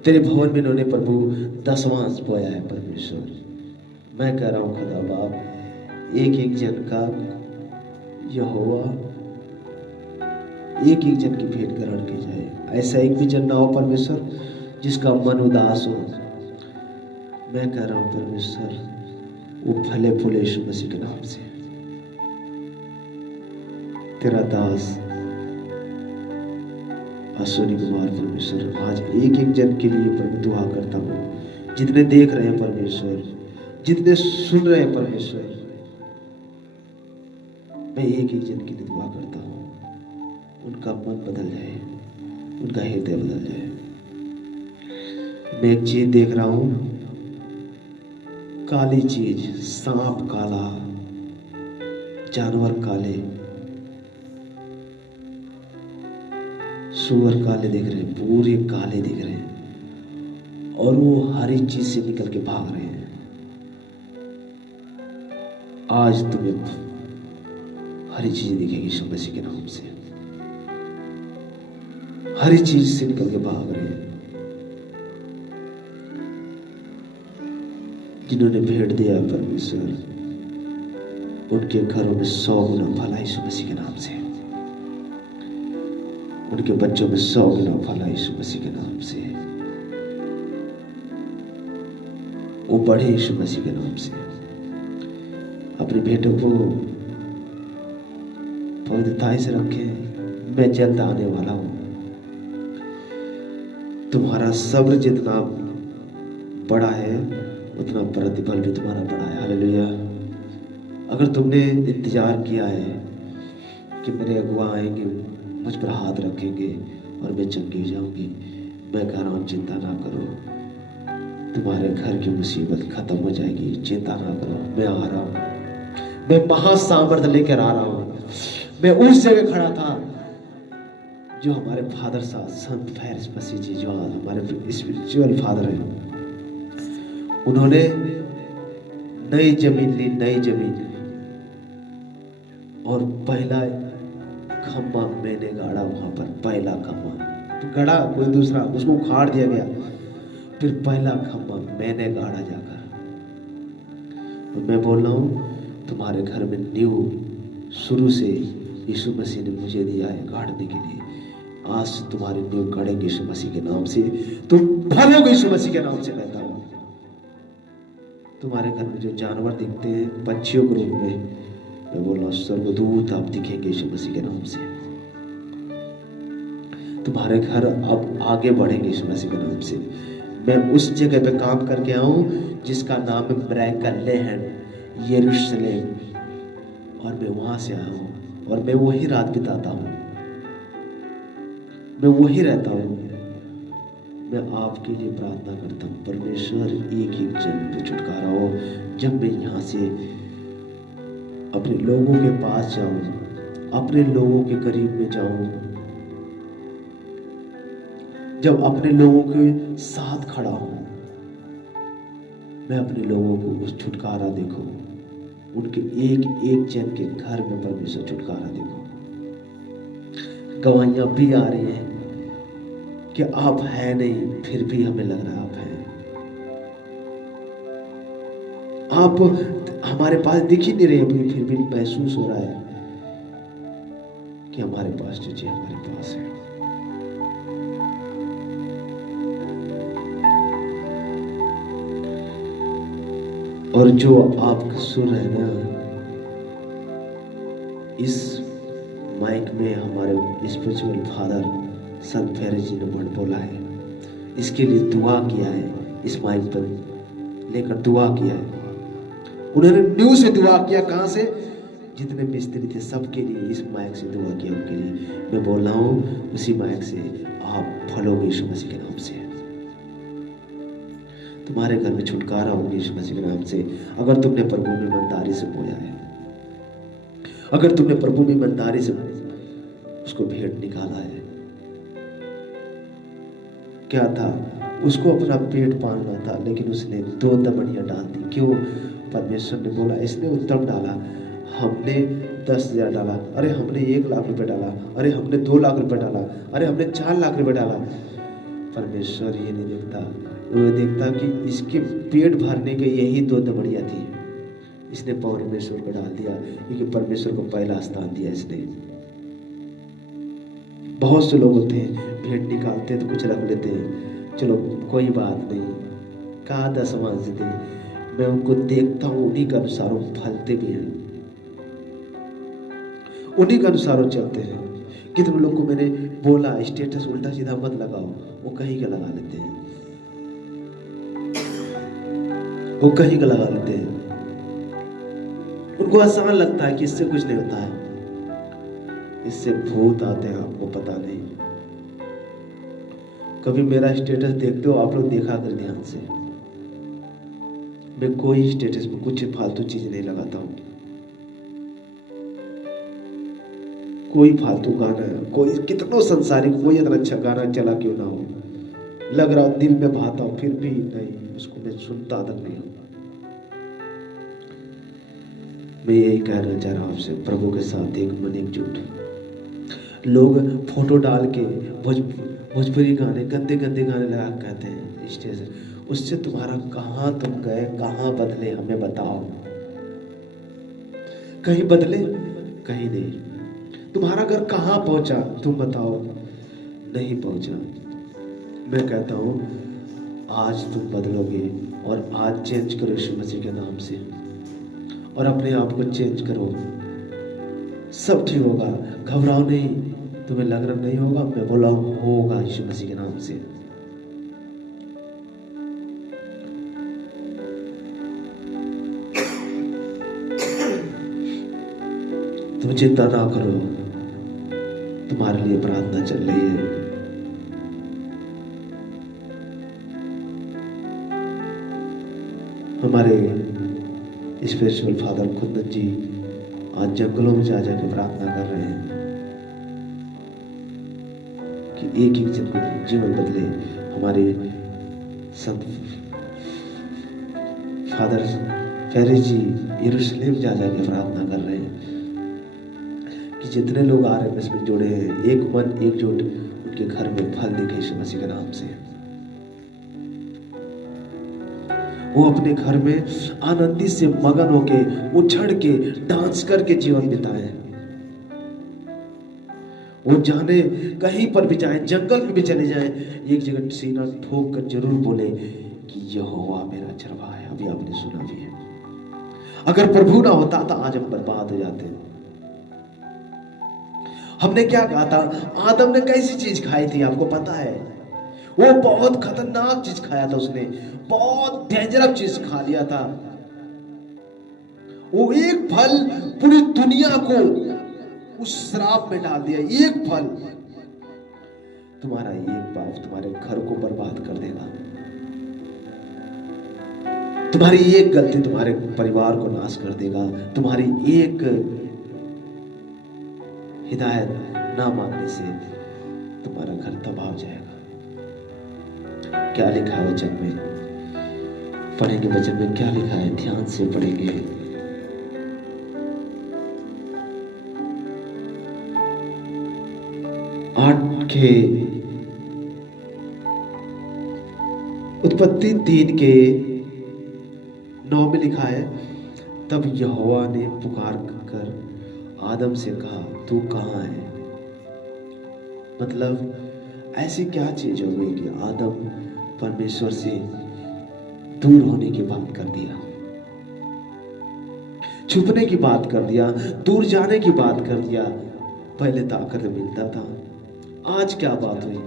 तेरे भवन में इन्होंने प्रभु 10वां बोया है परमेश्वर। मैं कह रहा हूं खुदा बाप, एक एक जन का यहोवा, एक एक जन की भेंट ग्रहण की जाए। ऐसा एक भी जन ना हो परमेश्वर जिसका मन उदास हो। मैं कह रहा हूं परमेश्वर, वो फले फूले यीशु मसीह के नाम से। तेरा दास अश्विनी कुमार परमेश्वर, आज एक एक जन के लिए प्रभु दुआ करता हूं, जितने देख रहे हैं परमेश्वर, जितने सुन रहे हैं परमेश्वर, मैं एक एक जन के लिए दुआ करता हूं, उनका मन बदल जाए, उनका हृदय बदल जाए। मैं एक चीज देख रहा हूं, काली चीज, सांप काला, जानवर काले, सुअर काले दिख रहे हैं, पूरे काले दिख रहे हैं, और वो हरी चीज से निकल के भाग रहे हैं। आज तुम्हें हरी चीज दिखेगी यीशु मसीह के नाम से। हर चीज से निकल के भाग रहे हैं। जिन्होंने भेंट दिया परमेश्वर, उनके घरों में 100 गुना भला यीशु मसीह के नाम से, उनके बच्चों में 100 गुना भला यीशु मसीह के नाम से, वो बढ़े यीशु मसीह के नाम से। अपने बेटों को पवित्रताई से रखें। मैं जल्द आने वाला हूं। तुम्हारा सब्र जितना बड़ा है उतना प्रतिफल भी तुम्हारा बड़ा है। हालेलुया। अगर तुमने इंतजार किया है कि मेरे अगुआ आएंगे, मुझ पर हाथ रखेंगे और मैं चंगी हो जाऊंगी, मैं कह रहा हूं चिंता ना करो, तुम्हारे घर की मुसीबत खत्म हो जाएगी। चिंता ना करो, मैं आ रहा हूं। मैं महासामर्थ लेकर आ रहा हूं। मैं उस जगह खड़ा था जो हमारे फादर साहब संत फेरिस मसीह जी, जो हमारे स्पिरिचुअल फादर हैं, उन्होंने नई जमीन ली, नई जमीन, और पहला खम्मा मैंने गाड़ा वहां पर। पहला खम्मा तो गड़ा कोई दूसरा, उसको उखाड़ दिया गया, फिर पहला खम्मा मैंने गाड़ा जाकर। और मैं बोल रहा हूं तुम्हारे घर में न्यू शुरू से यीशु मसीह ने मुझे दिया है गाड़ने के लिए। आज तुम्हारे न्यू गड़ेंगे यीशु मसीह के नाम से। तुम भरोगे यीशु मसीह के नाम से। कहता हूं तुम्हारे घर में जो जानवर दिखते हैं पक्षियों के रूप में, मैं बोल रहा हूं स्वर्गदूत आप दिखेंगे यीशु मसीह के नाम से। तुम्हारे घर अब आगे बढ़ेंगे यीशु मसीह के नाम से। मैं उस जगह पे काम करके आऊं जिसका नाम है ब्रैकलेहम, यरूशलेम, और मैं वहां से आया हूं और मैं वही रात बिताता हूं, मैं वही रहता हूं। मैं आपके लिए प्रार्थना करता हूं परमेश्वर एक एक जन पे छुटकारा हो। जब मैं यहाँ से अपने लोगों के पास जाऊं, अपने लोगों के करीब में जाऊं, जब अपने लोगों के साथ खड़ा हूं, मैं अपने लोगों को उस छुटकारा देखो, उनके एक एक जन के घर में परमेश्वर छुटकारा देखो। गवाहियां भी आ रही हैं कि आप है नहीं, फिर भी हमें लग रहा है आप हैं। आप हमारे पास दिख ही नहीं रहे, फिर भी महसूस हो रहा है कि हमारे पास जो चीज हमारे पास है। और जो आपका सुर है ना, इस माइक में हमारे स्पिरिचुअल फादर संत फेरिस जी ने वर्ड बोला है, इसके लिए दुआ किया है, इस माइक पर लेकर दुआ किया है। उन्होंने न्यू से दुआ किया। कहां से? जितने मिस्त्री थे सबके लिए इस माइक से दुआ किया उनके लिए। मैं बोल रहा हूं उसी माइक से आप फलोगे यीशु मसीह के नाम से। तुम्हारे घर में छुटकारा होगी यीशु मसीह के नाम से। अगर तुमने प्रभु में ईमानदारी से बोया है, अगर तुमने प्रभु में ईमानदारी से उसको भेंट निकाला है। क्या था? उसको अपना पेट पालना था, लेकिन उसने 2 दमड़ियां डाल दी। क्यों? परमेश्वर ने बोला, इसने उत्तम डाला, हमने 10,000 डाला, अरे हमने 1 लाख रुपए डाला, अरे हमने 2 लाख रुपए डाला, अरे हमने 4 लाख रुपए डाला। परमेश्वर ये नहीं देखता, वो देखता कि इसके पेट भरने के यही 2 दमड़ियां थी, इसने परमेश्वर को डाल दिया, क्योंकि परमेश्वर को पहला स्थान दिया इसने। बहुत से लोग होते हैं भेंट निकालते हैं तो कुछ रख लेते हैं, चलो कोई बात नहीं, कहा 10वां दे। मैं उनको देखता हूँ, उन्हीं के अनुसार वो फलते भी हैं, उन्हीं के अनुसार वो चलते हैं। कितने लोग को मैंने बोला स्टेटस उल्टा सीधा मत लगाओ, वो कहीं का लगा लेते हैं, वो कहीं का लगा लेते हैं। उनको आसान लगता है कि इससे कुछ नहीं होता है, इससे भूत आते हैं, आपको पता नहीं। कभी मेरा स्टेटस देखते हो आप लोग? देखा कर ध्यान से। मैं कोई स्टेटस में कुछ फालतू चीज नहीं लगाता हूं, कोई फालतू गाना, कोई कितना संसारिक, कोई इतना अच्छा गाना चला क्यों ना हो, लग रहा हो दिल में भाता हो, फिर भी नहीं, उसको मैं सुनता तक नहीं हूं। मैं यही कहना चाह रहा हूं आपसे, प्रभु के साथ एक मन एकजुट, लोग फोटो डाल के भोजपुरी गाने, गंदे गंदे गाने लगा के कहते हैं स्टेज, उससे तुम्हारा कहाँ तुम गए, कहाँ बदले, हमें बताओ। कहीं बदले? कहीं नहीं। तुम्हारा घर कहाँ पहुंचा, तुम बताओ। नहीं पहुंचा। मैं कहता हूं आज तुम बदलोगे और आज चेंज करो यीशु मसीह के नाम से, और अपने आप को चेंज करो, सब ठीक होगा। घबराओ नहीं। तुम्हें लग रहा नहीं होगा, मैं बोला होगा यीशु मसीह के नाम से। तुम चिंता ना करो, तुम्हारे लिए प्रार्थना चल रही है। हमारे स्पिरिचुअल फादर कुंदन जी आज जंगलों में जा जाकर प्रार्थना कर रहे हैं कि एक एक जन को जीवन बदले। हमारे संत फादर फेरी जी यरूशलेम जा जाके प्रार्थना कर रहे हैं कि जितने लोग आरएमएस में जुड़े हैं, एक मन एकजुट उनके घर में फल दिखे यीशु मसीह के नाम से। वो अपने घर में आनंदी से मगन होके, उछड़ के, डांस करके जीवन बिताए। वो जाने कहीं पर भी जाए, जंगल में भी चले जाए, एक जगह सीना ठोक कर जरूर बोले कि यहोवा मेरा चरवाहा है। अभी आपने सुना भी है। अगर प्रभु ना होता तो आज हम बर्बाद हो जाते। हमने क्या कहा था? आदम ने कैसी चीज खाई थी आपको पता है? वो बहुत खतरनाक चीज खाया था उसने, बहुत डेंजरस चीज खा लिया था। वो एक फल पूरी दुनिया को उस श्राप में डाल दिया। एक फल, तुम्हारा एक पाप तुम्हारे घर को बर्बाद कर देगा। तुम्हारी एक गलती तुम्हारे परिवार को नाश कर देगा। तुम्हारी एक हिदायत ना मानने से तुम्हारा घर तबाह हो जाएगा। क्या लिखा है वचन में? पढ़ेंगे वचन में क्या लिखा है, ध्यान से पढ़ेंगे। उत्पत्ति 3:9 में लिखा है, तब यहोवा ने पुकार कर आदम से कहा, तू कहाँ है? मतलब ऐसी क्या चीज हो गई कि आदम परमेश्वर से दूर होने की बात कर दिया, छुपने की बात कर दिया, दूर जाने की बात कर दिया। पहले तो आकर मिलता था, आज क्या बात हुई?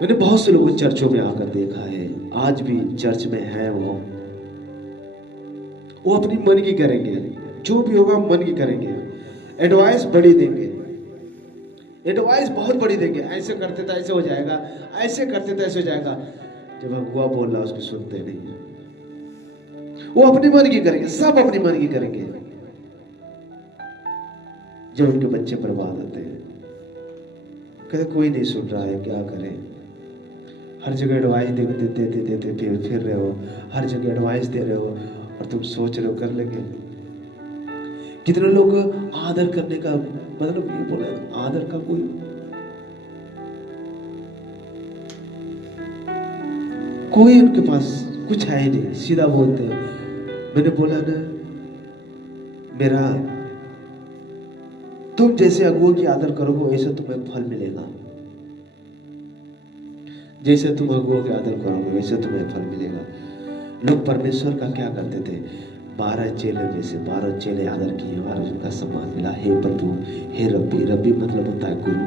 मैंने बहुत से लोगों चर्चों में आकर देखा है, आज भी चर्च में है वो अपनी मन की करेंगे, जो भी होगा मन की करेंगे, एडवाइस बड़ी देंगे, एडवाइस बहुत बड़ी देंगे। ऐसे करते तो ऐसे हो जाएगा, ऐसे करते तो ऐसे हो जाएगा। जब अगुआ बोल रहा उसको सुनते नहीं, वो अपनी मन की करेंगे, सब अपनी मन की करेंगे। जब उनके बच्चे बर्बाद होते हैं, कहते कोई नहीं सुन रहा है, क्या करें? हर जगह एडवाइस देते फिर रहे हो, हर जगह एडवाइस दे रहे हो और तुम सोच रहे हो कर लेंगे। कितने लोग आदर करने का मतलब ये बोले, आदर का कोई उनके पास कुछ है ही नहीं, सीधा बोलते हैं। मैंने बोला ना, मेरा तुम जैसे अगुओं की आदर करोगे वैसे तुम्हें फल मिलेगा। जैसे तुम अगुओं की आदर करोगे वैसे तुम्हें फल मिलेगा। लोग परमेश्वर का क्या करते थे? 12 चेले में से 12 चेले आदर किए और उनका सम्मान मिला। हे प्रभु, हे रब्बी, रब्बी मतलब होता है गुरु।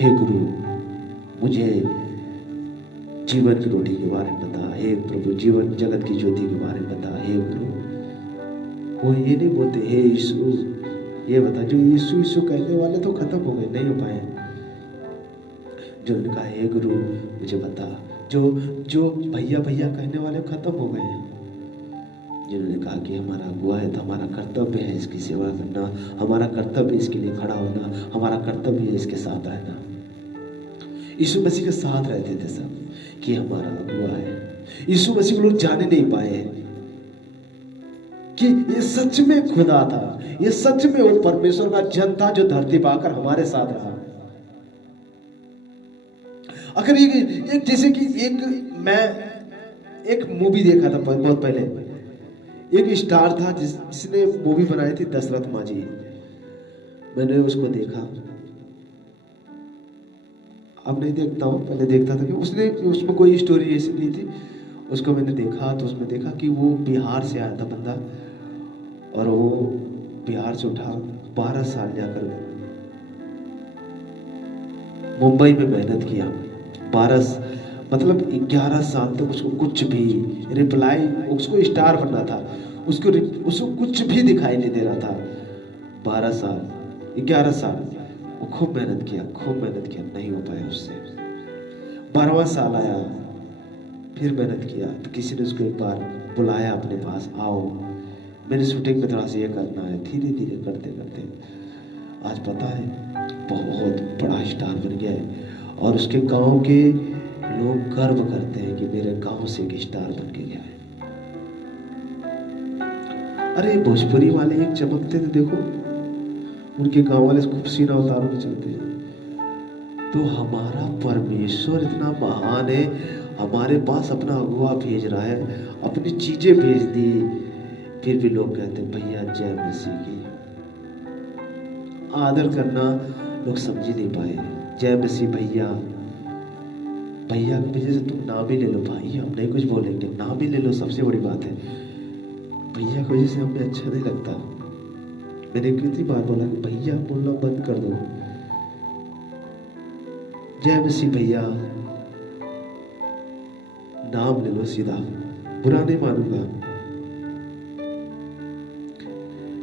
हे गुरु, मुझे जीवन की रोटी के बारे में बता। हे प्रभु, जीवन जगत की ज्योति के बारे में बता। हे गुरु, वो ये नहीं बोलते हे यीशु ये बता। जो यीशु यीशु कहने वाले तो खत्म हो गए, नहीं हो पाए। जो उनका हे गुरु मुझे बता, जो भैया भैया कहने वाले खत्म हो गए हैं। जिन्होंने कहा कि हमारा अगुआ है तो हमारा कर्तव्य है इसकी सेवा करना, हमारा कर्तव्य है इसके लिए खड़ा होना, हमारा कर्तव्य है इसके साथ रहना। यीशु मसीह के साथ रहते थे सब कि हमारा अगुआ है। यीशु मसीह को लोग जाने नहीं पाए। कि ये सच में खुदा था, ये सच में वो परमेश्वर का जन था जो धरती पर आकर हमारे साथ रहा। अगर ये एक जैसे कि मैं एक मूवी देखा था बहुत पहले, एक स्टार था जिसने मूवी बनाई थी दशरथ माझी। मैंने उसको देखा, अब नहीं देखता हूँ, पहले देखता था कि उसमें कोई स्टोरी ऐसी नहीं थी। उसको मैंने देखा तो उसमें देखा कि वो बिहार से आया था बंदा, और वो बिहार से उठा 12 साल जाकर मुंबई में मेहनत किया। 12 मतलब 11 साल तक उसको कुछ भी रिप्लाई, उसको स्टार बनना था, उसको कुछ भी दिखाई नहीं दे रहा था। 12 साल 11 साल वो खूब मेहनत किया, नहीं हो पाया उससे। 12वां साल आया, फिर मेहनत किया तो किसी ने उसको एक बार बुलाया अपने पास, आओ मेरी शूटिंग में थोड़ा सा ये करना है। धीरे धीरे करते करते आज पता है बहुत बड़ा स्टार बन गया है, और उसके गांव के लोग गर्व करते हैं कि मेरे गांव से एक स्टार बन के गया है। अरे भोजपुरी वाले एक चमकते थे, देखो उनके गांव वाले खूब सीना उतारों के चलते हैं। तो हमारा परमेश्वर इतना महान है, हमारे पास अपना अगुआ भेज रहा है, अपनी चीजें भेज दी, फिर भी लोग कहते हैं भैया जय मसीह की। आदर करना लोग समझ ही नहीं पाए। जय मसीह भैया, भैया की वजह से तुम नाम ही ले लो भाई, हम नहीं कुछ बोलेंगे, नाम ही ले लो, सबसे बड़ी बात है। भैया की वजह से हमें अच्छा नहीं लगता। मैंने कितनी बार बोला कि भैया बोलना बंद कर दो, जय मसीह भैया, नाम ले लो सीधा, बुरा नहीं मानूंगा।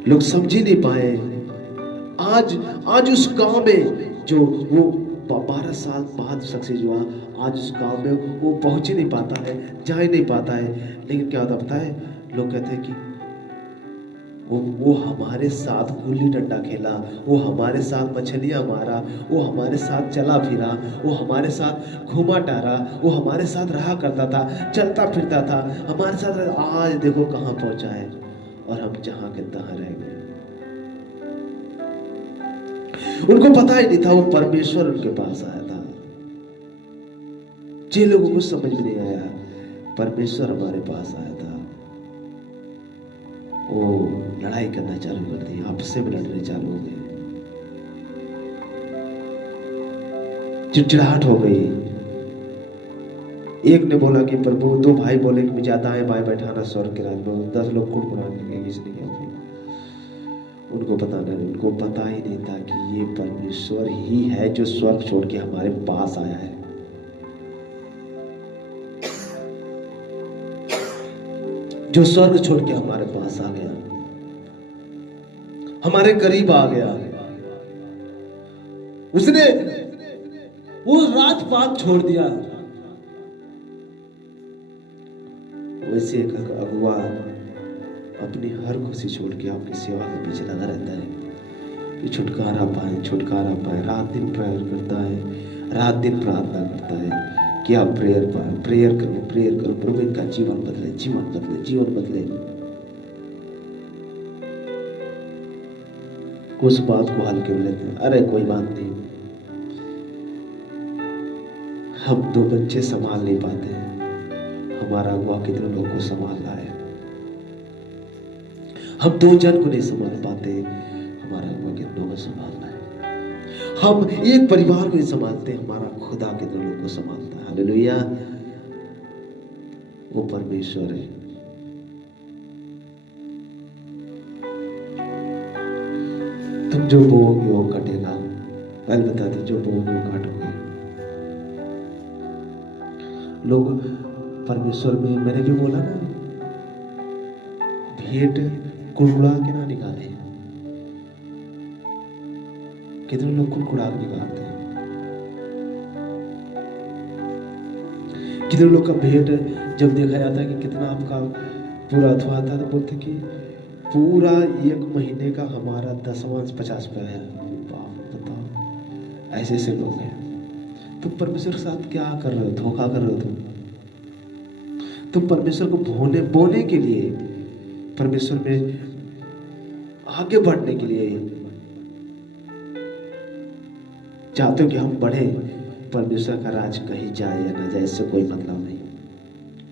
लोग समझ ही नहीं पाए। आज उस गांव में जो वो 12 साल बाद सक्सेस हुआ, आज उस गांव में वो पहुंच ही नहीं पाता है, जा ही नहीं पाता है। लेकिन क्या होता पता है, लोग कहते हैं कि वो हमारे साथ गुल्ली डंडा खेला, वो हमारे साथ मछलियां मारा, वो हमारे साथ चला फिरा, वो हमारे साथ घुमा टहरा, वो हमारे साथ रहा करता था, चलता फिरता था हमारे साथ। आज देखो कहां पहुंचा है, और हम जहां के तहां रह गए। उनको पता ही नहीं था वो परमेश्वर उनके पास आया था। जिन लोगों को समझ में नहीं आया परमेश्वर हमारे पास आया था, वो लड़ाई करना चालू कर दी, आपस में लड़ने चालू हो गए, चिड़चिड़ाहट हो गई। एक ने बोला कि प्रभु, 2 भाई बोले कि ज्यादा है बाएं बैठाना स्वर्ग के राज्य में, 10 लोग कुड़कुड़ाने, किसने क्या किया उनको पता ही नहीं था कि ये परमेश्वर ही है जो स्वर्ग छोड़ के हमारे पास आया है। जो स्वर्ग छोड़ के हमारे पास आ गया, हमारे करीब आ गया। उसने वो राजपाट छोड़ दिया। वैसे एक अगुआ अपनी हर खुशी छोड़ के अपनी सेवा के पीछे लगा रहता है कि छुटकारा पाए। रात दिन प्रेयर करता है, रात दिन प्रार्थना करता है कि आप प्रेयर करो, प्रभु इनका जीवन बदले। उस बात को हल्के में लेते हैं, अरे कोई बात नहीं, हम 2 बच्चे संभाल नहीं पाते, हमारा अगुआ कितने लोगों को संभाल रहा है। हम 2 जन को नहीं संभाल पाते, हमारा अगुआ कितनों को संभालना है। हम एक परिवार को नहीं संभालते, हमारा खुदा कितने लोगों को संभालता है। हालेलुया, वो परमेश्वर है। तुम जो बोओगे वो कटेगा। पहले बताते, जो बोओगे वो काटोगे। लोग परमेश्वर में, मैंने भी बोला ना, भेंट कुड़कुड़ा के ना निकाले। कितने लोग कुड़कुड़ा के निकालते हैं। कितने लोग का भेंट जब देखा जाता है कि कितना आपका पूरा अथवा था, तो बोलते कि पूरा 1 महीने का हमारा 10वां 50 रुपया है। बताओ, ऐसे लोग हैं। तुम परमेश्वर के साथ क्या कर रहे हो? धोखा कर रहे हो तुम। परमेश्वर को बोने के लिए परमेश्वर में आगे बढ़ने के लिए चाहते हो कि हम बढ़े। परमेश्वर का राज कहीं जाए या ना जाए इससे कोई मतलब नहीं।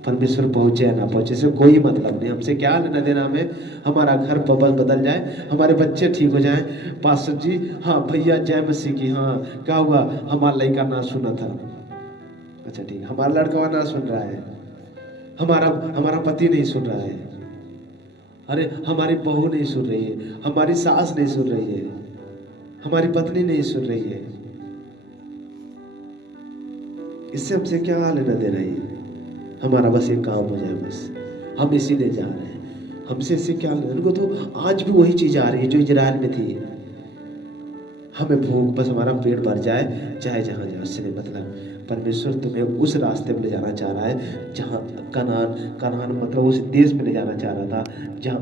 परमेश्वर पहुंचे या ना पहुंचे इससे कोई मतलब नहीं। हमसे क्या लेना देना हमें? हमारा घर बदल जाए, हमारे बच्चे ठीक हो जाएं। पास्टर जी, हाँ भैया जय मसीह की, हाँ क्या हुआ? हमारा लड़का ना सुना था। अच्छा ठीक, हमारा लड़का ना सुन रहा है, हमारा हमारा पति नहीं सुन रहा है, अरे हमारी बहू नहीं सुन रही है, हमारी सास नहीं सुन रही है, हमारी पत्नी नहीं सुन रही है। इससे हमसे क्या लेना देना है? हमारा बस एक काम हो जाए, बस हम इसीलिए जा रहे हैं। हमसे इससे क्या लेना? उनको तो आज भी वही चीज आ रही है जो इजराइल में थी। हमें भूख, बस हमारा पेट भर जाए, चाहे जहां जाए उससे नहीं मतलब। परमेश्वर तुम्हें उस रास्ते में ले जाना चाह रहा है जहाँ कनान मतलब उस देश में ले जाना चाह रहा था जहाँ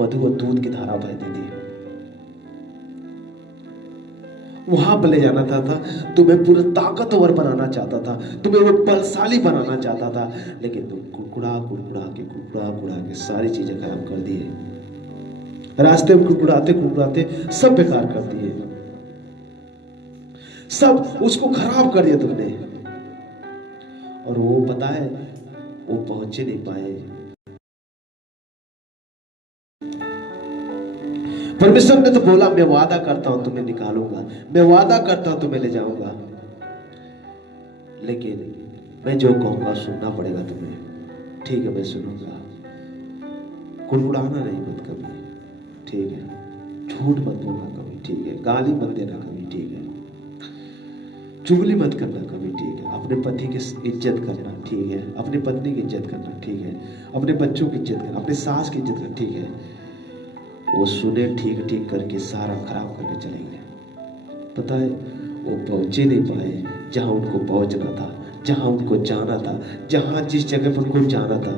मधु और दूध की धारा बहती थी। वहां पर ले जाना था तुम्हें पूरा ताकतवर बनाना चाहता था, तुम्हें वो बलशाली बनाना चाहता था, लेकिन तुम कुड़कुड़ा के सारी चीजें खराब कर दिए। रास्ते में कुड़कुड़ाते सब बेकार कर दिए, सब उसको खराब कर दिया तुमने। और वो पता है वो पहुंचे नहीं पाए। परमेश्वर ने तो बोला मैं वादा करता हूं तुम्हें निकालूंगा, मैं वादा करता हूं तुम्हें ले जाऊंगा, लेकिन मैं जो कहूंगा सुनना पड़ेगा तुम्हें। ठीक है मैं सुनूंगा। कुड़कुड़ाना नहीं मत कभी, ठीक है। झूठ मत बोलना कभी, ठीक है। गाली मत देना कभी, ठीक है। चुगली मत करना कभी, ठीक है। अपने पति की इज्जत करना, ठीक है। अपनी पत्नी की इज्जत करना, ठीक है। अपने बच्चों की इज्जत करना, अपने सास की इज्जत करना, ठीक है। वो सुने ठीक करके सारा खराब करके चले गए। पता है वो पहुंचे नहीं पाए जहां उनको पहुंचना था, जहां उनको जाना था, जहां जिस जगह पर उनको जाना था।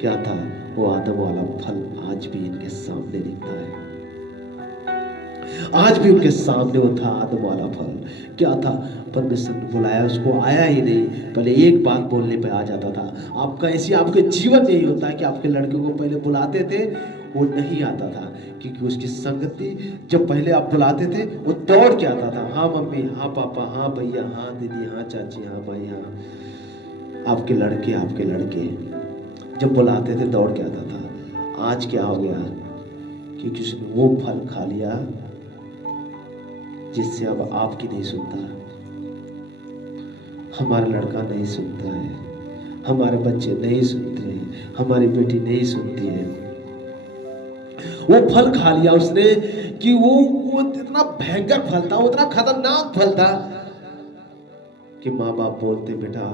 क्या था वो? आदम वाला फल आज भी इनके सामने दिखता है। आज भी उनके सामने वो था आदम वाला फल। क्या था? परमेश्वर ने बुलाया, उसको आया ही नहीं। पहले एक बात बोलने पे आ जाता था। आपका ऐसी आपके जीवन में ही होता है कि आपके लड़के को पहले बुलाते थे, वो नहीं आता था, क्योंकि उसकी संगति जब पहले आप बुलाते थे वो दौड़ के आता था। हाँ मम्मी, हाँ पापा, हाँ भैया, हाँ दीदी, हाँ चाची, हाँ भाई, हाँ आपके लड़के जब बुलाते थे दौड़ के आता था। आज क्या हो गया? क्योंकि उसने वो फल खा लिया जिससे अब आपकी नहीं सुनता, हमारा लड़का नहीं सुनता है, हमारे बच्चे नहीं सुनते हैं, हमारी बेटी नहीं सुनती है। वो फल खा लिया उसने कि वो इतना भयंकर फल था, वो इतना खतरनाक फल था कि माँ बाप बोलते बेटा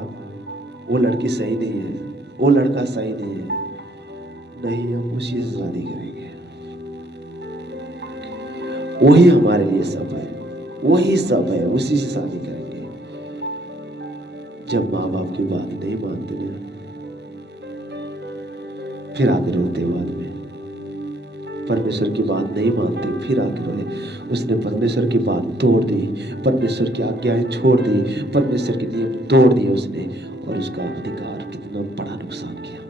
वो लड़की सही नहीं है, वो लड़का सही नहीं है, नहीं हम उसी से शादी करेंगे, वही हमारे लिए सब है, वही सब है, उसी से शादी करेंगे। जब माँ बाप की बात नहीं मानते ना, फिर आगे रोते बाद में। परमेश्वर की बात नहीं मानते फिर आगे रोए। उसने परमेश्वर की बात तोड़ दी, परमेश्वर की आज्ञाएं छोड़ दी, परमेश्वर के नियम तोड़ दिए उसने, और उसका अधिकार कितना बड़ा नुकसान किया।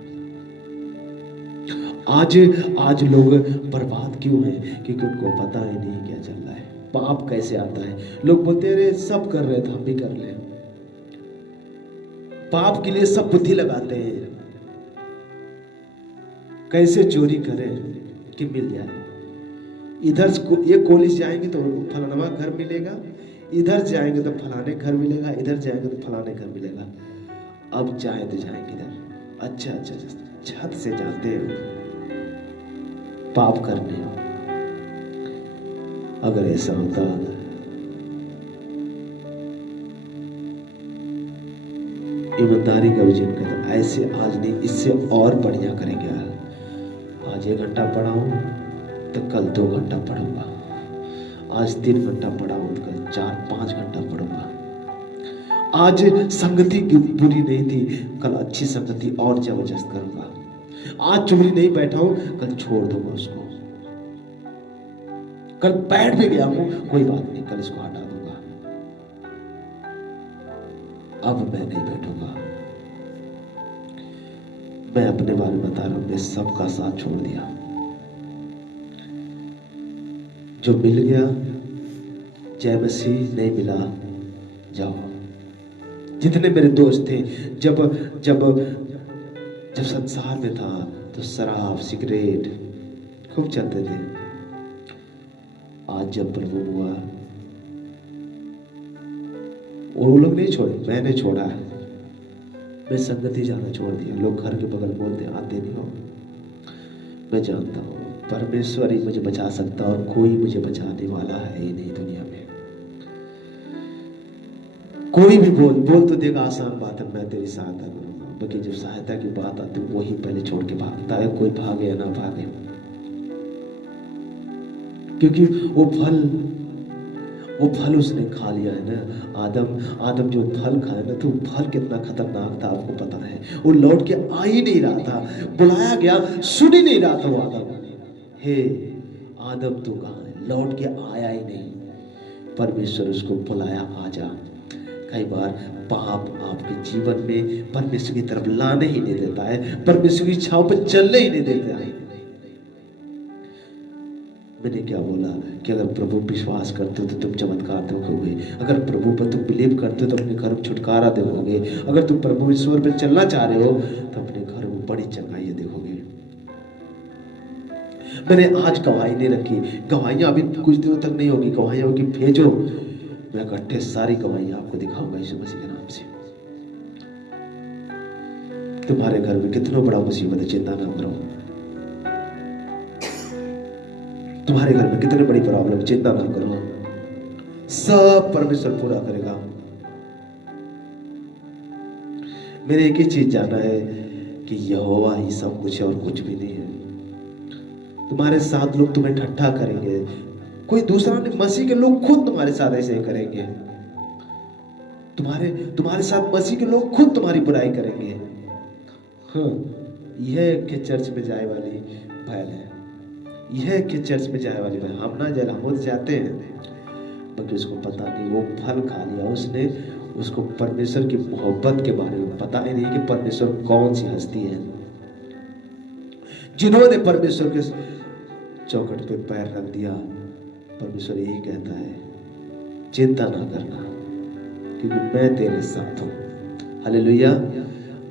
आज लोग बर्बाद क्यों हैं? क्योंकि उनको पता ही नहीं क्या चल रहा है, पाप कैसे आता है। लोग बोलते हैं सब कर रहे थे हम भी कर ले। पाप के लिए सब बुद्धि लगाते हैं, कैसे चोरी करें कि मिल जाए। इधर ये कॉलेज जाएंगे तो फलाना घर मिलेगा, इधर जाएंगे तो फलाने घर मिलेगा, इधर जाएंगे तो फलाने घर मिलेगा। अब जाए तो जाएंगे इधर। अच्छा छत से जाते हो पाप करने। अगर ऐसा होता ईमानदारी का विजन करता, ऐसे आज नहीं इससे और बढ़िया करेंगे। आज 1 घंटा पढ़ा हूं तो कल 2 घंटा पढ़ूंगा, आज 3 घंटा पढ़ा हूं तो कल 4-5 घंटा पढ़ूंगा। आज संगति बुरी नहीं थी, कल अच्छी संगति और जबरदस्त करूंगा। आज चुगली नहीं बैठा हूं, कल छोड़ दूंगा उसको। कल बैठ भी गया हूं, कोई बात नहीं, कल इसको हटा दूंगा। अब मैं नहीं बैठूंगा। मैं अपने बारे में बता रहा हूं, मैं सबका साथ छोड़ दिया। जो मिल गया जय मसीह, नहीं मिला जाओ। जितने मेरे दोस्त थे, जब जब जब संसार में था तो शराब सिगरेट खूब चलते थे। आज जब प्रभु हुआ, वो लोग नहीं छोड़े, मैंने छोड़ा। मैं संगति जाना छोड़ दिया। लोग घर के बगल बोलते आते नहीं हो। मैं जानता हूँ परमेश्वर ही मुझे बचा सकता, और कोई मुझे बचाने वाला है ही नहीं दुनिया में। कोई भी बोल तो देगा, आसान बात है, मैं तेरी सहायता करूंगा। बाकी जब सहायता की बात आती है वही पहले छोड़ के भागता है, कोई भागे या ना भागे। क्योंकि वो फल उसने खा लिया है ना। आदम जो फल खाया ना, तो फल कितना खतरनाक था आपको पता है। वो लौट के आ ही नहीं रहा था, बुलाया गया सुन ही नहीं रहा था वो आदम। हे आदम तू कहाँ है? लौट के आया ही नहीं। परमेश्वर उसको बुलाया, आजा। कई बार पाप आपके जीवन में परमेश्वर की तरफ लाने ही नहीं देता है, परमेश्वर की इच्छाओं पर चलने ही नहीं देता है। मैंने क्या बोला कि अगर प्रभु विश्वास करते हो तो तुम चमत्कार देखोगे। अगर प्रभु पर तुम बिलीव करते हो तो अपने घर में छुटकारा देखोगे। अगर तुम प्रभु ईश्वर पर चलना चाह रहे हो तो अपने घर में बड़ी चंगाई देखोगे। मैंने आज गवाही नहीं रखी, गवाहियां अभी कुछ दिनों तक नहीं होगी। गवाहियां होगी भेजो, मैं इकट्ठे सारी गवाहियां आपको दिखाऊंगा यीशु मसीह के नाम से। तुम्हारे घर में कितना बड़ा मुसीबत है, चिंता ना करो। तुम्हारे घर में कितनी बड़ी प्रॉब्लम, चिंता ना करो, सब परमेश्वर पूरा करेगा। मेरे एक ही चीज जानना है कि यहोवा ही सब कुछ है और कुछ भी नहीं है। तुम्हारे साथ लोग तुम्हें ठट्ठा करेंगे, कोई दूसरा नहीं, मसीह के लोग खुद तुम्हारे साथ ऐसे करेंगे। तुम्हारे साथ मसीह के लोग खुद तुम्हारी बुराई करेंगे। हाँ, यह के चर्च में जाए वाली बैल है, यह के चर्च में जाए वाली बैल। हम ना जाए, हम जाते हैं, बाकी उसको पता नहीं वो फल खा लिया उसने। उसको परमेश्वर की मोहब्बत के बारे में पता ही नहीं कि परमेश्वर कौन सी हस्ती है। जिन्होंने परमेश्वर के चौखट पे पैर रख दिया, परमेश्वर यही कहता है चिंता ना करना, क्योंकि मैं तेरे साथ हूं। हालेलुया,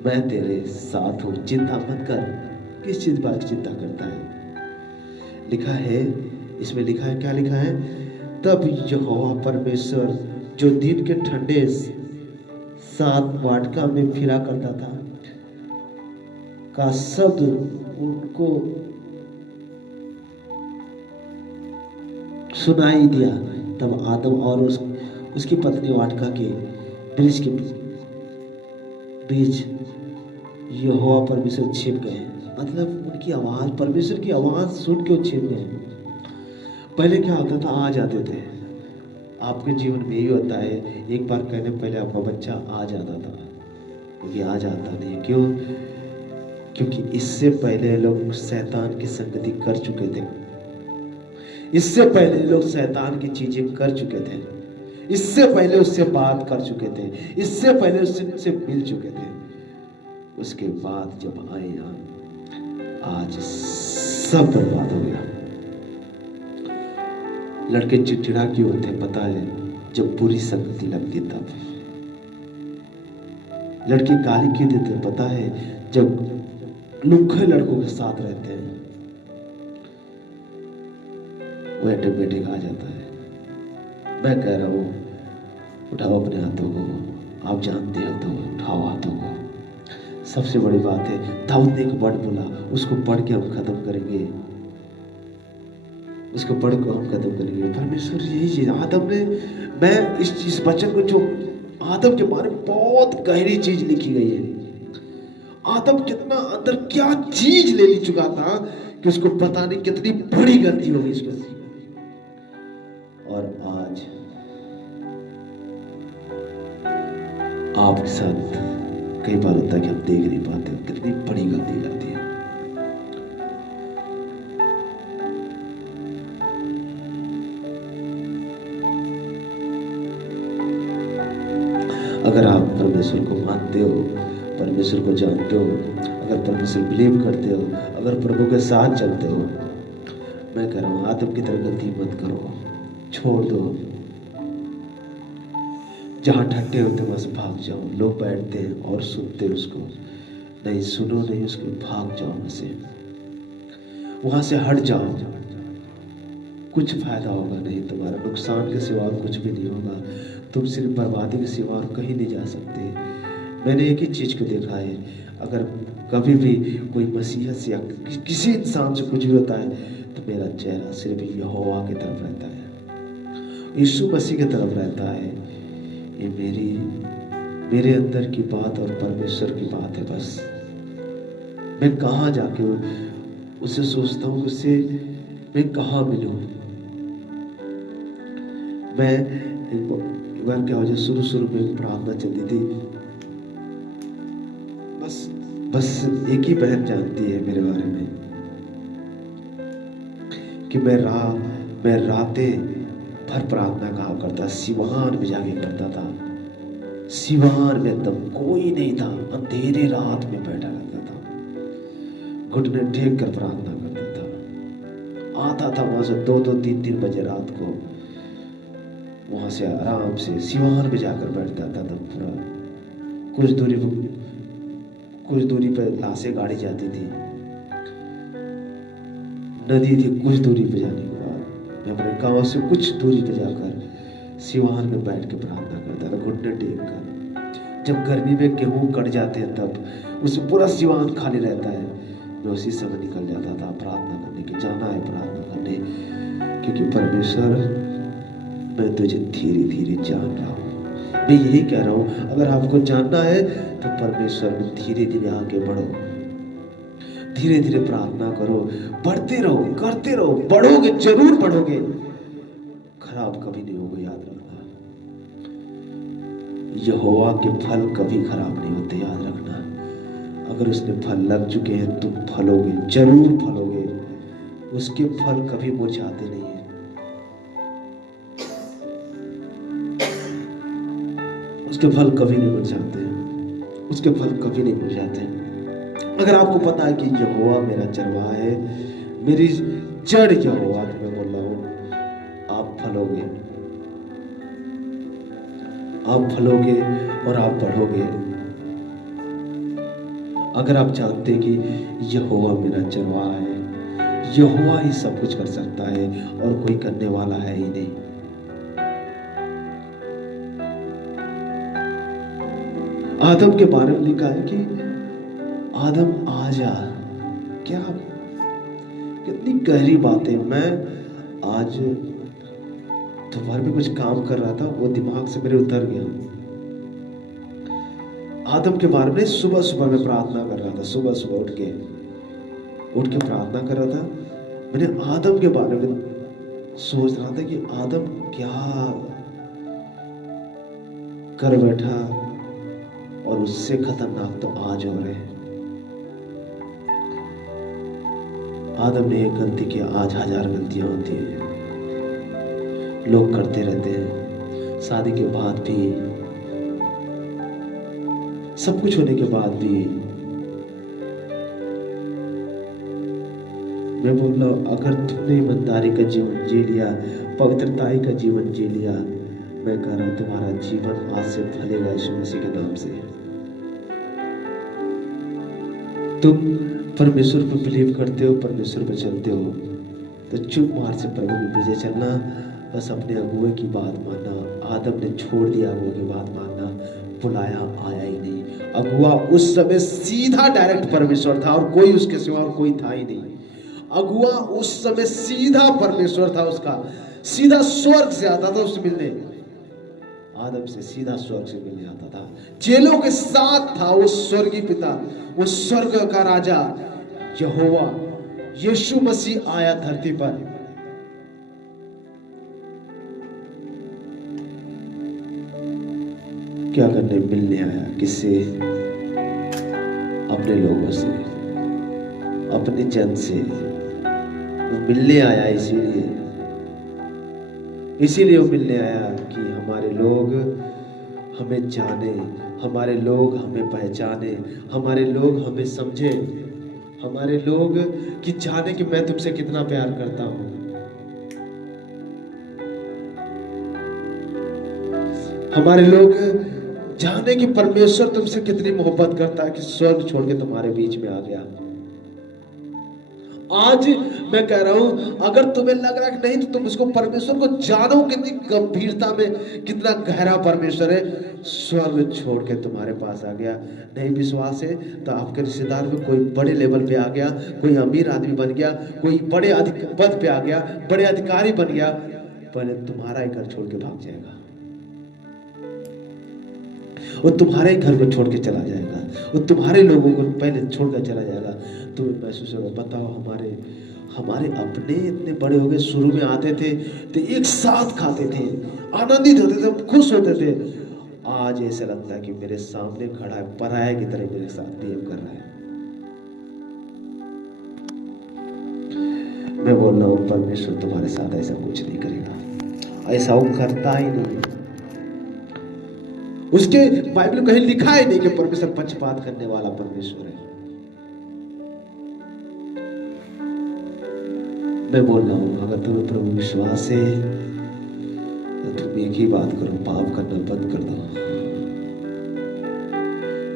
मैं तेरे साथ हूं, चिंता मत कर। किस चीज बात की चिंता करता है? लिखा है, इसमें लिखा है, क्या लिखा है? तब यहोवा परमेश्वर जो दिन के ठंडे 7 वाटिका में फिरा करता था का शब्द उनको सुनाई दिया। तब आदम और उसकी पत्नी वाटिका के वृक्ष के बीच यहोवा परमेश्वर छिप गए। मतलब उनकी आवाज, परमेश्वर की आवाज सुन के वो छिप गए। पहले क्या होता था, आ जाते थे। आपके जीवन में यही होता है, एक बार कहने पहले आपका बच्चा आ जाता था, क्योंकि आ जाता नहीं। क्यों? क्योंकि इससे पहले लोग शैतान की संगति कर चुके थे, इससे पहले लोग शैतान की चीजें कर चुके थे, इससे पहले उससे बात कर चुके थे, इससे पहले उससे मिल चुके थे। उसके बाद जब आए यहाँ, आज सब बर्बाद हो गया। लड़के चिड़चिड़ा क्यों होते हैं पता है? जब बुरी संगति लगती तब। लड़के गाली क्यों देते हैं पता है? जब लुखे लड़कों के साथ रहते हैं, वो ऑटोमेटिक आ जाता है। मैं कह रहा हूं, उठाओ अपने हाथों को, आप जानते हो तो उठाओ हाथों को। सबसे बड़ी बात है, दाऊद ने एक वर्ड बोला, उसको पढ़ के हम खत्म करेंगे, उसको पढ़ के हम खत्म करेंगे। परमेश्वर यही चीज आदम ने, मैं इस वचन को, जो आदम के बारे में बहुत गहरी चीज लिखी गई है। आदम कितना अंदर क्या चीज ले चुका था कि उसको पता नहीं कितनी बड़ी गलती होगी इसको। और आज आपके साथ कई बार होता है कि हम देख नहीं पाते कितनी बड़ी गलती करती है। अगर आप परमेश्वर को मानते हो, परमेश्वर को जानते हो, अगर परमेश्वर बिलीव करते हो, अगर प्रभु के साथ चलते हो, मैं कह रहा हूँ आदम की तरह गलती मत करो, छोड़ दो। जहाँ ठट्टे होते वहां से भाग जाओ। लोग बैठते हैं और सुनते उसको, नहीं सुनो, नहीं उसको, भाग जाओ वहां से हट जाओ। कुछ फायदा होगा नहीं, तुम्हारा नुकसान के सिवा कुछ भी नहीं होगा। तुम सिर्फ बर्बादी के सिवा और कहीं नहीं जा सकते। मैंने एक ही चीज को देखा है, अगर कभी भी कोई मसीहत से या किसी इंसान से कुछ भी होता है तो मेरा चेहरा सिर्फ यहोवा की तरफ रहता है, यीशु मसीह की तरफ रहता है। ये मेरे अंदर की बात और परमेश्वर की बात है। बस मैं कहाँ जाके उसे सोचता हूँ, उससे मैं कहाँ मिलूँ। मैं एक बार क्या हो जाए, शुरू में प्रार्थना चलती थी, बस एक ही बहन जानती है मेरे बारे में कि मैं रातें भर प्रार्थना कहा करता, सिवान में जाके करता था। सिवान में एकदम कोई नहीं था, अंधेरे रात में बैठा रहता था, घुटने टेक कर प्रार्थना करता था। आता था वहां से 2-2, 3-3 बजे रात को, वहां से आराम से सिवान में जाकर बैठ जाता था। पूरा कुछ दूरी पर लाशे गाड़ी जाती थी, नदी थी कुछ दूरी पे जाने के बाद मैं अपने गांव से कुछ दूरी पे जाकर सिवान में बैठ के प्रार्थना करता था, घुटने टेक कर। जब गर्मी में गेहूं कट जाते हैं तब उसमें पूरा सिवान खाली रहता है, मैं उसी समय निकल जाता था प्रार्थना करने की, जाना है प्रार्थना करने, क्योंकि परमेश्वर मैं तुझे धीरे धीरे जान रहा हूँ। मैं यही कह रहा हूँ, अगर आपको जानना है तो परमेश्वर में धीरे धीरे आगे बढ़ो, धीरे धीरे प्रार्थना करो, बढ़ते रहो, करते रहो, बढ़ोगे, जरूर बढ़ोगे, खराब कभी नहीं होगा। याद रखना, यहोवा के फल कभी खराब नहीं होते, याद रखना। अगर उसने फल लग चुके हैं तुम फलोगे, जरूर फलोगे। उसके फल कभी मुरझाते नहीं है। उसके फल कभी नहीं मुरझाते, उसके फल कभी नहीं मुरझाते। अगर आपको पता है कि यहोवा मेरा चरवाहा है, मेरी जड़ यहोवा, तो मैं बोल रहा हूं आप फलोगे और आप बढ़ोगे। अगर आप जानते हैं कि यहोवा मेरा चरवाहा है, यहोवा ही सब कुछ कर सकता है और कोई करने वाला है ही नहीं। आदम के बारे में लिखा है कि आदम आजा, क्या कितनी गहरी बात है। मैं आज दोपहर में कुछ काम कर रहा था, वो दिमाग से मेरे उतर गया। आदम के बारे में सुबह में प्रार्थना कर रहा था, सुबह उठ के प्रार्थना कर रहा था। मैंने आदम के बारे में सोच रहा था कि आदम क्या कर बैठा, और उससे खतरनाक तो आज हो रहे हैं। आदम ने एक गलती की, आज 1000 गलतियां होती हैं, लोग करते रहते हैं। शादी के बाद भी, सब कुछ होने के बाद भी। मैं बोल रहा हूं, अगर तुमने ईमानदारी का जीवन जी लिया, पवित्रताई का जीवन जी लिया, मैं कह रहा हूं तुम्हारा जीवन आज से फलेगा यीशु मसीह के नाम से। तुम परमेश्वर पर बिलीव करते हो, परमेश्वर पर चलते हो, तो चुप मार से प्रभु के पीछे चलना, बस अपने अगुए की बात मानना। आदम ने छोड़ दिया अगुए की बात मानना, बुलाया आया ही नहीं। अगुआ उस समय सीधा डायरेक्ट परमेश्वर था और कोई उसके सिवा और कोई था ही नहीं। अगुआ उस समय सीधा परमेश्वर था, उसका सीधा स्वर्ग से आता था उससे मिलने, आदम से सीधा स्वर्ग से मिलने आता था, चेलों के साथ था वो स्वर्गीय पिता, वो स्वर्ग का राजा यहोवा यीशु मसीह आया धरती पर। क्या करने? मिलने आया। किससे? अपने लोगों से, अपने जन से। वो मिलने आया, इसीलिए वो मिलने आया कि हमारे लोग हमें जाने, हमारे लोग हमें पहचाने, हमारे लोग हमें समझे, हमारे लोग कि जाने कि मैं तुमसे कितना प्यार करता हूं। हमारे लोग जाने कि परमेश्वर तुमसे कितनी मोहब्बत करता है कि स्वर्ग छोड़ के तुम्हारे बीच में आ गया। आज मैं कह रहा हूं, अगर तुम्हें लग रहा है कि नहीं, तो तुम उसको परमेश्वर को जानो कितनी गंभीरता में, कितना गहरा परमेश्वर है। स्वर्ग छोड़ के तुम्हारे पास आ गया। नहीं विश्वास है तो आपके रिश्तेदार में कोई बड़े लेवल पे आ गया, कोई अमीर आदमी बन गया, कोई बड़े पद पे आ गया, बड़े अधिकारी बन गया, पहले तुम्हारा ही घर छोड़ के भाग जाएगा। वो तुम्हारे ही घर को छोड़ के चला जाएगा, वो तुम्हारे लोगों को पहले छोड़कर चला जाएगा। तुम्हें महसूस होगा, बताओ हमारे अपने इतने बड़े हो गए, शुरू में आते थे तो एक साथ खाते थे, आनंदित होते थे, खुश होते थे। आज ऐसा लगता है कि मेरे सामने खड़ा है, पराया की तरह मेरे साथ बिहेव कर रहा है। मैं बोल रहा हूं, परमेश्वर तुम्हारे साथ ऐसा कुछ नहीं करेगा, ऐसा वो करता ही नहीं। उसके बाइबल में कहीं लिखा ही नहीं कि परमेश्वर पक्षपात करने वाला परमेश्वर है। मैं बोल रहा हूं, अगर तुम्हें प्रभु विश्वास है तो तुम एक ही बात करो, पाप करना बंद कर दो,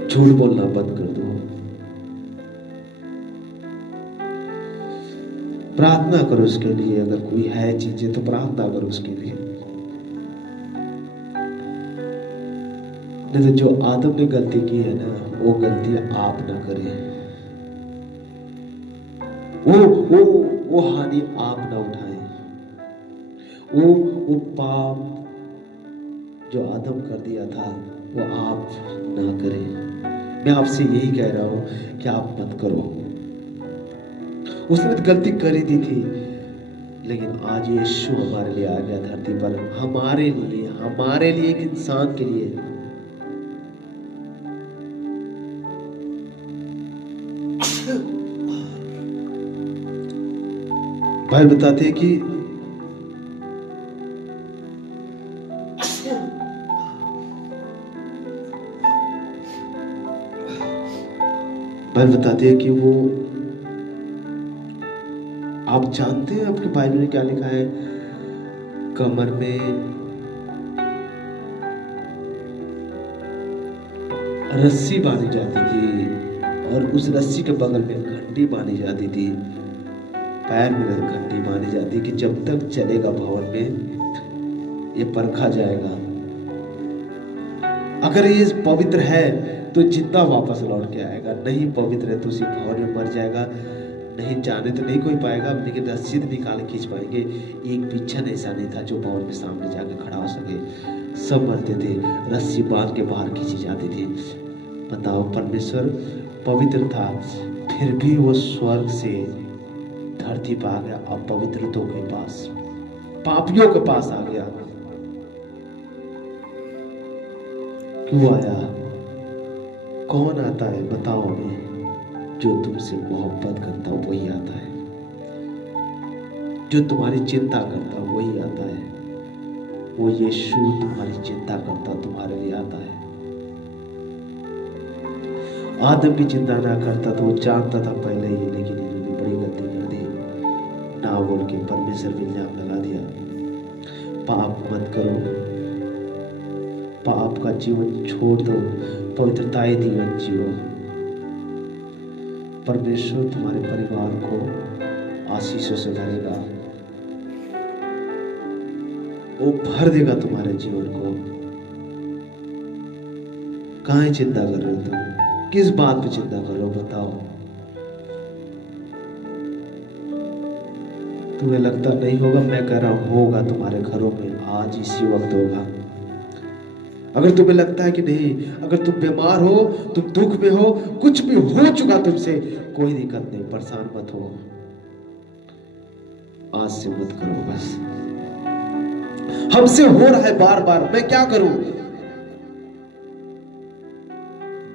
झूठ बोलना बंद कर दो, प्रार्थना करो उसके लिए। अगर कोई है चीजें तो प्रार्थना करो उसके लिए। नहीं तो जो आदम ने गलती की है ना, वो गलती आप ना करें, वो हानि आप ना उठाएं, वो पाप जो आदम कर दिया था वो आप ना करें। मैं आपसे यही कह रहा हूं कि आप मत करो। उसने तो गलती कर ही दी थी, लेकिन आज यीशु हमारे लिए आ गया धरती पर, हमारे लिए एक इंसान के लिए। भाई बताते हैं कि वो, आप जानते हैं आपके बाइबल में क्या लिखा है? कमर में रस्सी बांधी जाती थी और उस रस्सी के बगल में घंटी बांधी जाती थी, पैर में घंटी बांधी जाती कि जब तक चलेगा भवन में ये परखा जाएगा। अगर ये पवित्र है तो जिंदा वापस लौट के आएगा, नहीं पवित्र है तो उसी भवन में मर जाएगा। नहीं जाने तो नहीं कोई पाएगा, लेकिन रस्सी निकाल खींच पाएंगे। एक बिच्छन ऐसा नहीं था जो भवन में सामने जाके खड़ा हो सके, सब मरते थे, रस्सी बांध के बाहर खींची जाती थी। बताओ, परमेश्वर पवित्र था, फिर भी वो स्वर्ग से धरती पर आ गया, अपवित्रतों के पास, पापियों के पास आ गया। क्यों आया? कौन आता है बताओ हमें? जो तुमसे मोहब्बत करता वही आता है, जो तुम्हारी चिंता करता वही आता है। वो यीशु तुम्हारी चिंता करता, तुम्हारे लिए आता है। आदम भी चिंता ना करता तो वो जानता था पहले ही, लेकिन इन्होंने बड़ी गलती कर दी, ना बोल के परमेश्वर पे इल्जाम लगा दिया। पाप मत करो, पाप का जीवन छोड़ दो, पवित्रताई जीवन जियो। परमेश्वर तुम्हारे परिवार को आशीषों से भरेगा, वो भर देगा तुम्हारे जीवन को। काहे चिंता कर रहे हो तुम? किस बात पे चिंता कर रहे हो बताओ? तुम्हें लगता नहीं होगा, मैं कह रहा हूं होगा तुम्हारे घरों में, आज इसी वक्त होगा। अगर तुम्हें लगता है कि नहीं, अगर तुम बीमार हो, तुम दुख में हो, कुछ भी हो चुका तुमसे, कोई दिक्कत नहीं, परेशान मत हो, आज से मत करो। बस हमसे हो रहा है बार बार, मैं क्या करूं?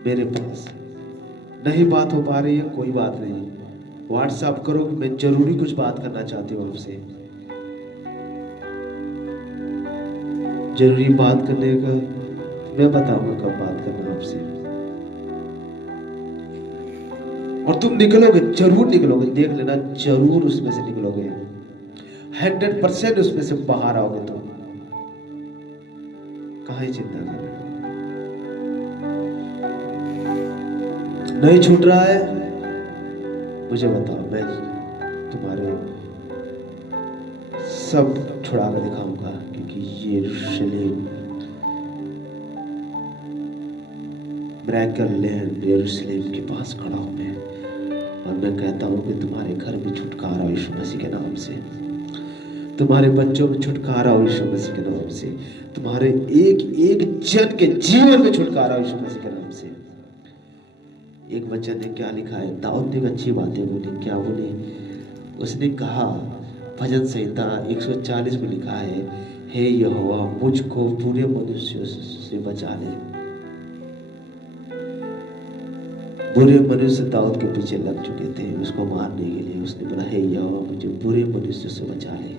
मेरे पास नहीं बात हो पा रही है, कोई बात नहीं, व्हाट्सएप करो, मैं जरूरी कुछ बात करना चाहती हूँ आपसे। जरूरी बात करने का मैं बताऊंगा कब बात करना से। और तुम निकलोगे, जरूर निकलोगे, देख लेना, जरूर उसमें से निकलोगे, 100% उसमें से बाहर आओगे। तुम कहाँ ही चिंता कर रहे हो? नहीं छूट रहा है, मुझे बताओ, मैं तुम्हारे सब छुड़ा कर दिखाऊंगा, क्योंकि यरूशलेम, मिरेकल लैंड यरूशलेम के पास खड़ा हूं मैं, और मैं कहता हूं कि तुम्हारे घर में छुटकारा यीशु मसीह के नाम से, तुम्हारे बच्चों में छुटकारा हो यीशु मसीह के नाम से, तुम्हारे एक एक जन के जीवन में छुटकारा हो यीशु मसीह के नाम से। एक बच्चन ने क्या लिखा है, दाऊद ने अच्छी बातें बोली, क्या बोली? उसने कहा, भजन संहिता 140 में लिखा है, हे यहोवा मुझको बुरे मनुष्यों से बचा ले। बुरे मनुष्य दाऊद के पीछे लग चुके थे उसको मारने के लिए। उसने बोला, हे यहोवा मुझे बुरे मनुष्य से बचा ले।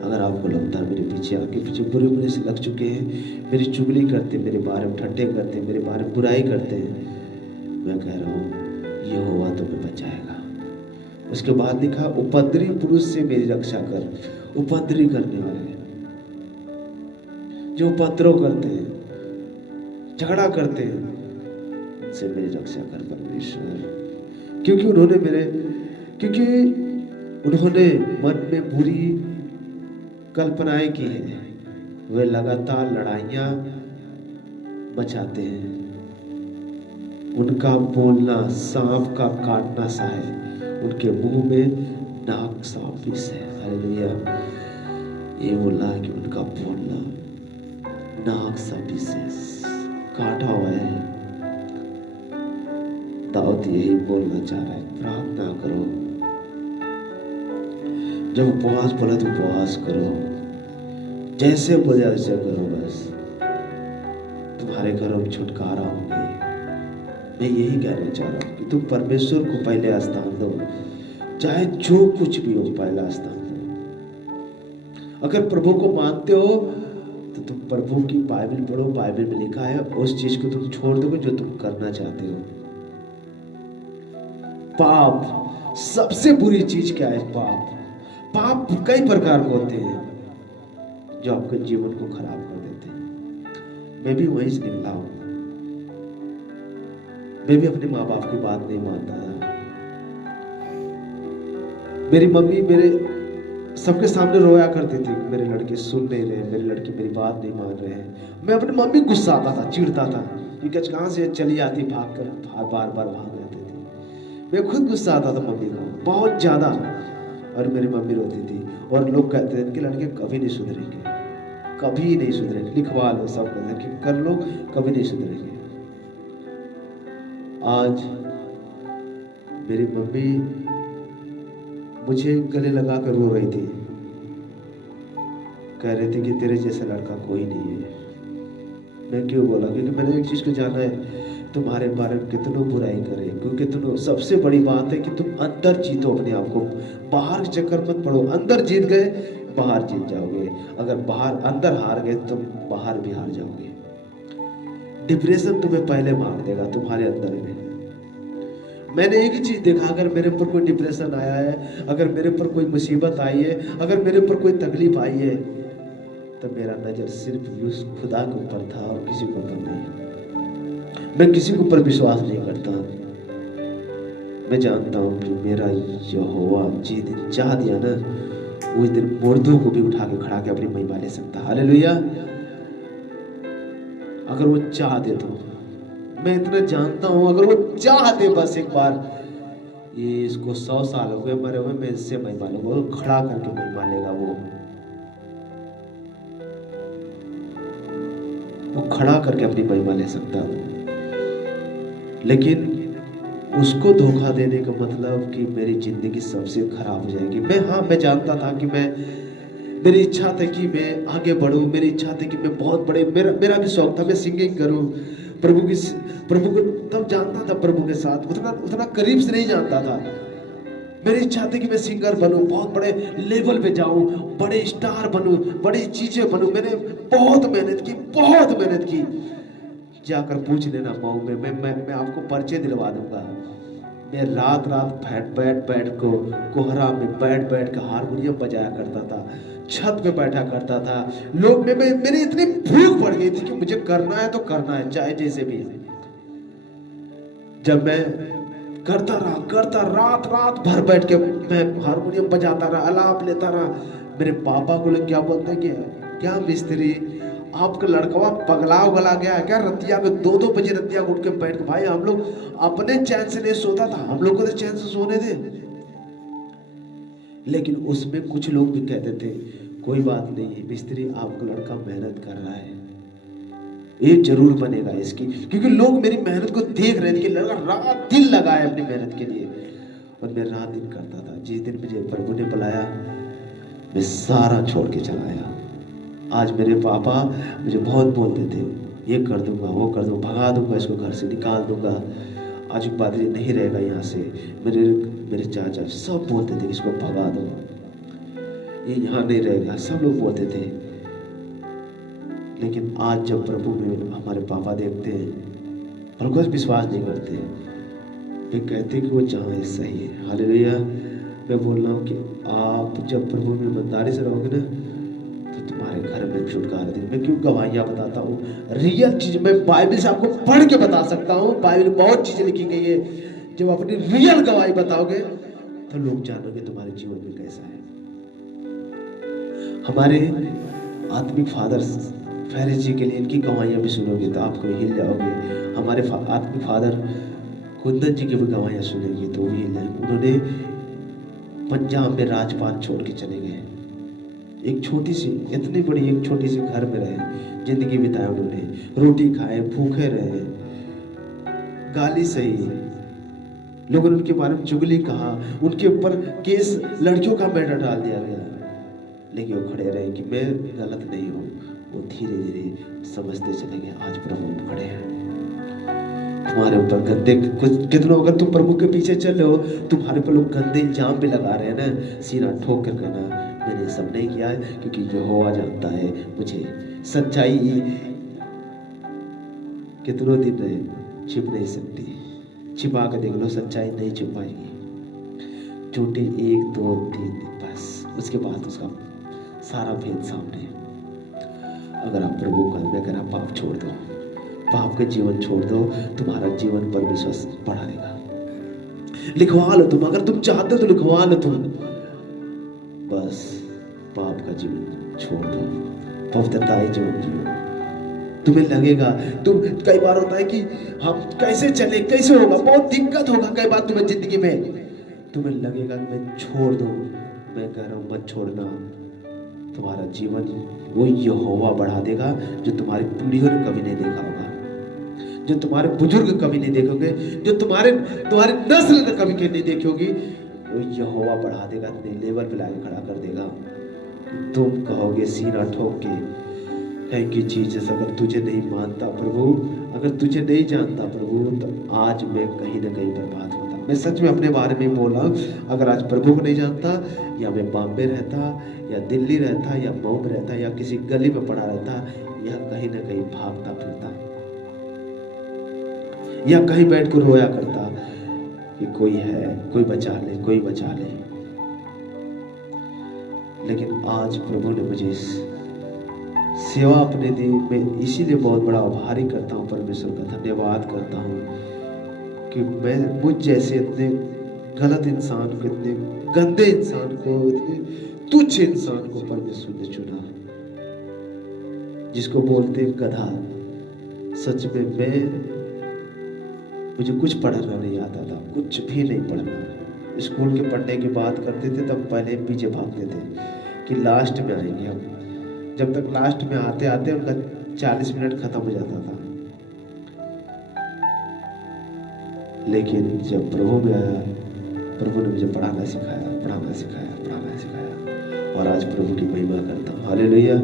अगर आपको लगता है मेरे पीछे आके पीछे बुरे मनुष्य लग चुके हैं, मेरी चुगली करते, मेरे बारे में ठट्ठे करते, मेरे बारे में बुराई करते हैं, मैं कह रहा हूं यहोवा तुम्हें बचाएगा। उसके बाद लिखा, उपद्रवी पुरुष से मेरी रक्षा कर। उपद्रवी करने वाले, जो उपद्रव करते हैं, झगड़ा करते हैं, उनसे मेरी रक्षा कर परमेश्वर, क्योंकि उन्होंने मन में बुरी कल्पनाएं की है। वे लगातार लड़ाइयां मचाते हैं। उनका बोलना सांप का काटना सा है, उनके मुंह में नाक सा विष है। हालेलुया। ये बोला है कि उनका बोलना नाक सा विष है, काटा हुआ है। दाऊद यही बोलना चाह रहा है, प्रार्थना करो। जब उपवास बोला तो उपवास करो, जैसे बोला वैसे करो, बस तुम्हारे घरों में छुटकारा होंगे। मैं यही कहना चाह रहा हूँ कि तुम परमेश्वर को पहले स्थान दो, चाहे जो कुछ भी हो पहला स्थान दो। अगर प्रभु को मानते हो तो तुम प्रभु की बाइबल पढ़ो, बाइबल में लिखा है, उस चीज को तुम छोड़ दोगे जो तुम करना चाहते हो। पाप सबसे बुरी चीज क्या है? पाप कई प्रकार के होते हैं जो आपके जीवन को खराब कर देते हैं। मैं भी वहीं से निकला हूं। मैं भी अपने माँ बाप की बात नहीं मानता था। मेरी मम्मी मेरे सबके सामने रोया करती थी, मेरे लड़के सुन नहीं रहे, मेरे लड़के मेरी बात नहीं मान रहे हैं। मैं अपनी मम्मी गुस्सा आता था, चिढ़ता था कि कहाँ से चली आती, भाग कर बार बार भाग जाती थी। मैं खुद गुस्सा आता था मम्मी को बहुत ज्यादा, और मेरी मम्मी रोती थी। और लोग कहते थे इनके लड़के कभी नहीं सुधरेंगे, कभी नहीं सुधरेंगे, लिखवा लो सब कर लो, कभी नहीं सुधरेंगे। आज मेरी मम्मी मुझे गले लगा कर रो रही थी, कह रही थी कि तेरे जैसा लड़का कोई नहीं है। मैं क्यों बोला? क्योंकि मैंने एक चीज को जाना है, तुम्हारे बारे में कितनों बुराई करे, क्योंकि तुम, सबसे बड़ी बात है कि तुम अंदर जीतो अपने आप को, बाहर के चक्कर मत पड़ो। अंदर जीत गए बाहर जीत जाओगे, अगर बाहर अंदर हार गए तुम बाहर भी हार जाओगे। डिप्रेशन तुम्हें पहले मार देगा तुम्हारे अंदर में। मैंने एक ही चीज देखा, अगर मेरे ऊपर कोई डिप्रेशन आया है, अगर मेरे ऊपर कोई मुसीबत आई है, अगर मेरे ऊपर कोई तकलीफ आई है, तो मेरा नजर सिर्फ उस खुदा के ऊपर था और किसी के ऊपर नहीं। मैं किसी के ऊपर विश्वास नहीं करता। मैं जानता हूं कि मेरा यहोवा जिस दिन चाह दिया ना, उस दिन मुर्दों को भी उठा के खड़ा के अपनी महिमा ले सकता। हालेलुया। अगर वो चाह दे तो, मैं इतना जानता हूं, अगर वो चाह दे बस एक बार, ये इसको 100 साल हो गए मरे हुए, मैं इससे महिमा लूंगा, वो खड़ा करके महिमा लेगा। वो खड़ा करके अपनी महिमा ले सकता है। लेकिन उसको धोखा देने का मतलब कि मेरी जिंदगी सबसे खराब हो जाएगी। मैं जानता था कि मेरी इच्छा थी कि मैं आगे बढ़ूं, मेरी इच्छा थी कि मैं बहुत बड़े, मेरा भी शौक था मैं सिंगिंग करूं, प्रभु को तब जानता था, प्रभु के साथ उतना करीब से नहीं जानता था। मेरी इच्छा थी कि मैं सिंगर बनूं, बहुत बड़े लेवल पे जाऊं, बड़े स्टार बनूं, बड़ी चीजें बनूं। मैंने बहुत मेहनत की, जाकर पूछ लेना मऊ में, मैं आपको परिचय दिलवा दूंगा। मैं रात रात बैठ को कोहरा में बैठ के हारमोनियम बजाया करता था, छत पे बैठा करता था। लोग मेरी इतनी भूख पड़ गई थी कि मुझे करना है तो करना है, चाहे जैसे भी। जब मैं करता रात भर बैठ के मैं हारमोनियम बजाता रहा, आलाप लेता रहा। मेरे पापा को लोग क्या बोलते हैं कि क्या मिस्त्री, आपका लड़का पगला उगला गया है क्या? रतिया में 2-2 बजे रतिया उठ के बैठ के, भाई हम लोग अपने चैन से नहीं सोता था, हम लोग को तो चैन से सोने दे। लेकिन उसमें कुछ लोग भी कहते थे कोई बात नहीं मिस्त्री, आपका लड़का मेहनत कर रहा है, ये जरूर बनेगा इसकी, क्योंकि लोग मेरी मेहनत को देख रहे थे कि लड़का रात दिन लगाया अपनी मेहनत के लिए। और मैं रात दिन करता था। जिस दिन मुझे प्रभु ने बुलाया, मैं सारा छोड़ के चला आया। आज मेरे पापा मुझे बहुत बोलते थे, ये कर दूंगा, वो कर दूंगा, भगा दूंगा, इसको घर से निकाल दूंगा, आज एक बात ये नहीं रहेगा यहाँ से। मेरे चाचा सब बोलते थे इसको भगा दो, ये यहाँ नहीं रहेगा, सब लोग बोलते थे। लेकिन आज जब प्रभु में हमारे पापा देखते हैं, प्रभु को विश्वास नहीं करते, वे कहते कि वो जहाँ है सही है। हालेलुया। मैं बोल रहा हूँ कि आप जब प्रभु में ईमानदारी से रहोगे ना, तो तुम्हारे घर में छुटकारा देंगे। मैं क्यों गवाहियाँ बताता हूँ, रियल चीज मैं बाइबल से आपको पढ़ के बता सकता हूँ। बाइबल में बहुत चीजें लिखी गई है, जब अपनी रियल गवाही बताओगे तो लोग जानोगे तुम्हारे जीवन में कैसा है। हमारे आत्मिक फादर फैरिस जी के लिए इनकी गवाहियाँ भी सुनोगे तो आपको हिल जाओगे। हमारे आत्मिक फादर कुंदन जी की भी गवाहियाँ सुनेंगे तो भी हिल जाएंगे। उन्होंने पंजाब में राजपाट छोड़ के चले गए, एक छोटी सी, इतनी बड़ी एक छोटी सी घर में रहे, जिंदगी बिताए उन्होंने, रोटी खाए, भूखे रहे, गाली सही, लोगों ने उनके बारे में चुगली कहा, उनके ऊपर केस लड़कियों का मैटर डाल दिया गया, लेकिन वो खड़े रहे कि मैं गलत नहीं हूँ। वो धीरे धीरे समझते चले गए। आज प्रभु खड़े हैं। तुम्हारे ऊपर गंदे कितनों, अगर तुम प्रभु के पीछे चल रहे हो, तुम्हारे पर लोग गंदे इल्जाम भी लगा रहे हैं ना, सीना ठोक कर कहना मैंने सब नहीं किया है, क्योंकि यहोवा जानता है मुझे। सच्चाई कितनों दिन रहे, छिप नहीं सकती, छिपा के देख लो, सच्चाई नहीं छिप पाएगी। झूठे 1 2 3 बस, उसके बाद उसका सारा भेद सामने। अगर आप प्रभु का मैं कह रहा, पाप छोड़ दो, पाप के जीवन छोड़ दो, तुम्हारा जीवन परमेश्वर बढ़ाएगा। लिखवा लो तुम, अगर तुम चाहते हो तो लिखवा लो तुम, बस पाप का जीवन छोड़ दो, पवित्रताई जीवन जियो। तुम्हें लगेगा, तुम कई बार होता है कि हम कैसे चले, कैसे होगा, बहुत दिक्कत होगा कई बार तुम्हें जिंदगी में, तुम्हें लगेगा कि मैं छोड़ दूं। मैं कह रहा हूं मत छोड़ना, तुम्हारा जीवन वो यहोवा बढ़ा देगा जो तुम्हारी पीढ़ियों ने कभी नहीं देखा होगा, जो तुम्हारे बुजुर्ग कभी नहीं देखोगे, जो तुम्हारे नस्ल ने कभी नहीं देखी होगी, वो यहोवा बढ़ा देगा, अपने लेवल पे लाके खड़ा कर देगा। तुम कहोगे सीना ठोक के, थैंक यू जीसस। अगर तुझे नहीं मानता प्रभु, अगर तुझे नहीं जानता प्रभु, तो आज मैं कहीं ना कहीं बर्बाद होता। मैं सच में अपने बारे में बोला, अगर आज प्रभु को नहीं जानता, या मैं बॉम्बे रहता, या दिल्ली रहता, या मऊ में रहता, या किसी गली में पड़ा रहता, या कहीं ना कहीं भागता फिरता, या कहीं बैठ कर रोया करता कि कोई है, कोई बचा ले, कोई बचा ले। लेकिन आज प्रभु ने मुझे सेवा अपने दी। मैं इसीलिए बहुत बड़ा आभारी करता हूँ, परमेश्वर का धन्यवाद करता हूँ कि मैं मुझ जैसे इतने गलत इंसान को, इतने गंदे इंसान को, इतने तुच्छ इंसान को परमेश्वर ने चुना, जिसको बोलते गधा। सच में मुझे कुछ पढ़ना नहीं आता था, कुछ भी नहीं पढ़ना। स्कूल के पढ़ने की बात करते थे तब पहले पीछे भागते थे कि लास्ट में आएंगे हम। जब तक लास्ट में आते आते उनका 40 मिनट खत्म हो जाता था। लेकिन जब प्रभु में आया, प्रभु ने मुझे पढ़ाना सिखाया, पढ़ाना सिखाया, पढ़ाना सिखाया, और आज प्रभु की महिमा करता हूँ। हालेलुया।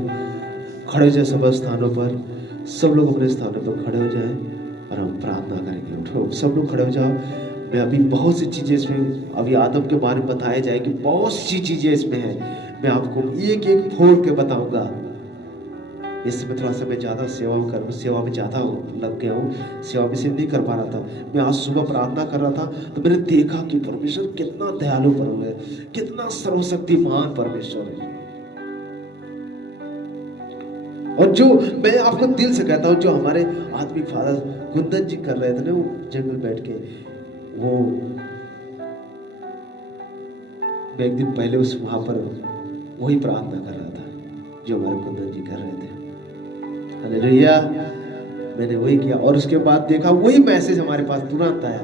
खड़े हो जाए सब स्थानों पर, सब लोग अपने स्थानों पर खड़े हो जाएं और हम प्रार्थना करेंगे। उठो सब लोग खड़े हो जाओ। मैं अभी बहुत सी चीजें इसमें, अभी आदम के बारे में बताया जाएगी, बहुत सी चीजें इसमें हैं, मैं आपको एक एक फोड़ के बताऊंगा। इस समय थोड़ा सा मैं ज़्यादा सेवा में ज़्यादा लग गया हूँ, सेवा में से नहीं कर पा रहा था। मैं आज सुबह प्रार्थना कर रहा था तो मैंने देखा कि परमेश्वर कितना दयालु परमेश्वर है, कितना सर्वशक्तिमान परमेश्वर है। और जो मैं आपको दिल से कहता हूँ, जो हमारे आत्मिक फादर कुंदन जी कर रहे थे ना, वो जंगल बैठ के, वो मैं एक दिन पहले उस वहां पर वही प्रार्थना कर रहा था जो हमारे कुंदन जी कर रहे थे। हालेलुया। मैंने वही किया और उसके बाद देखा वही मैसेज हमारे पास तुरंत आया।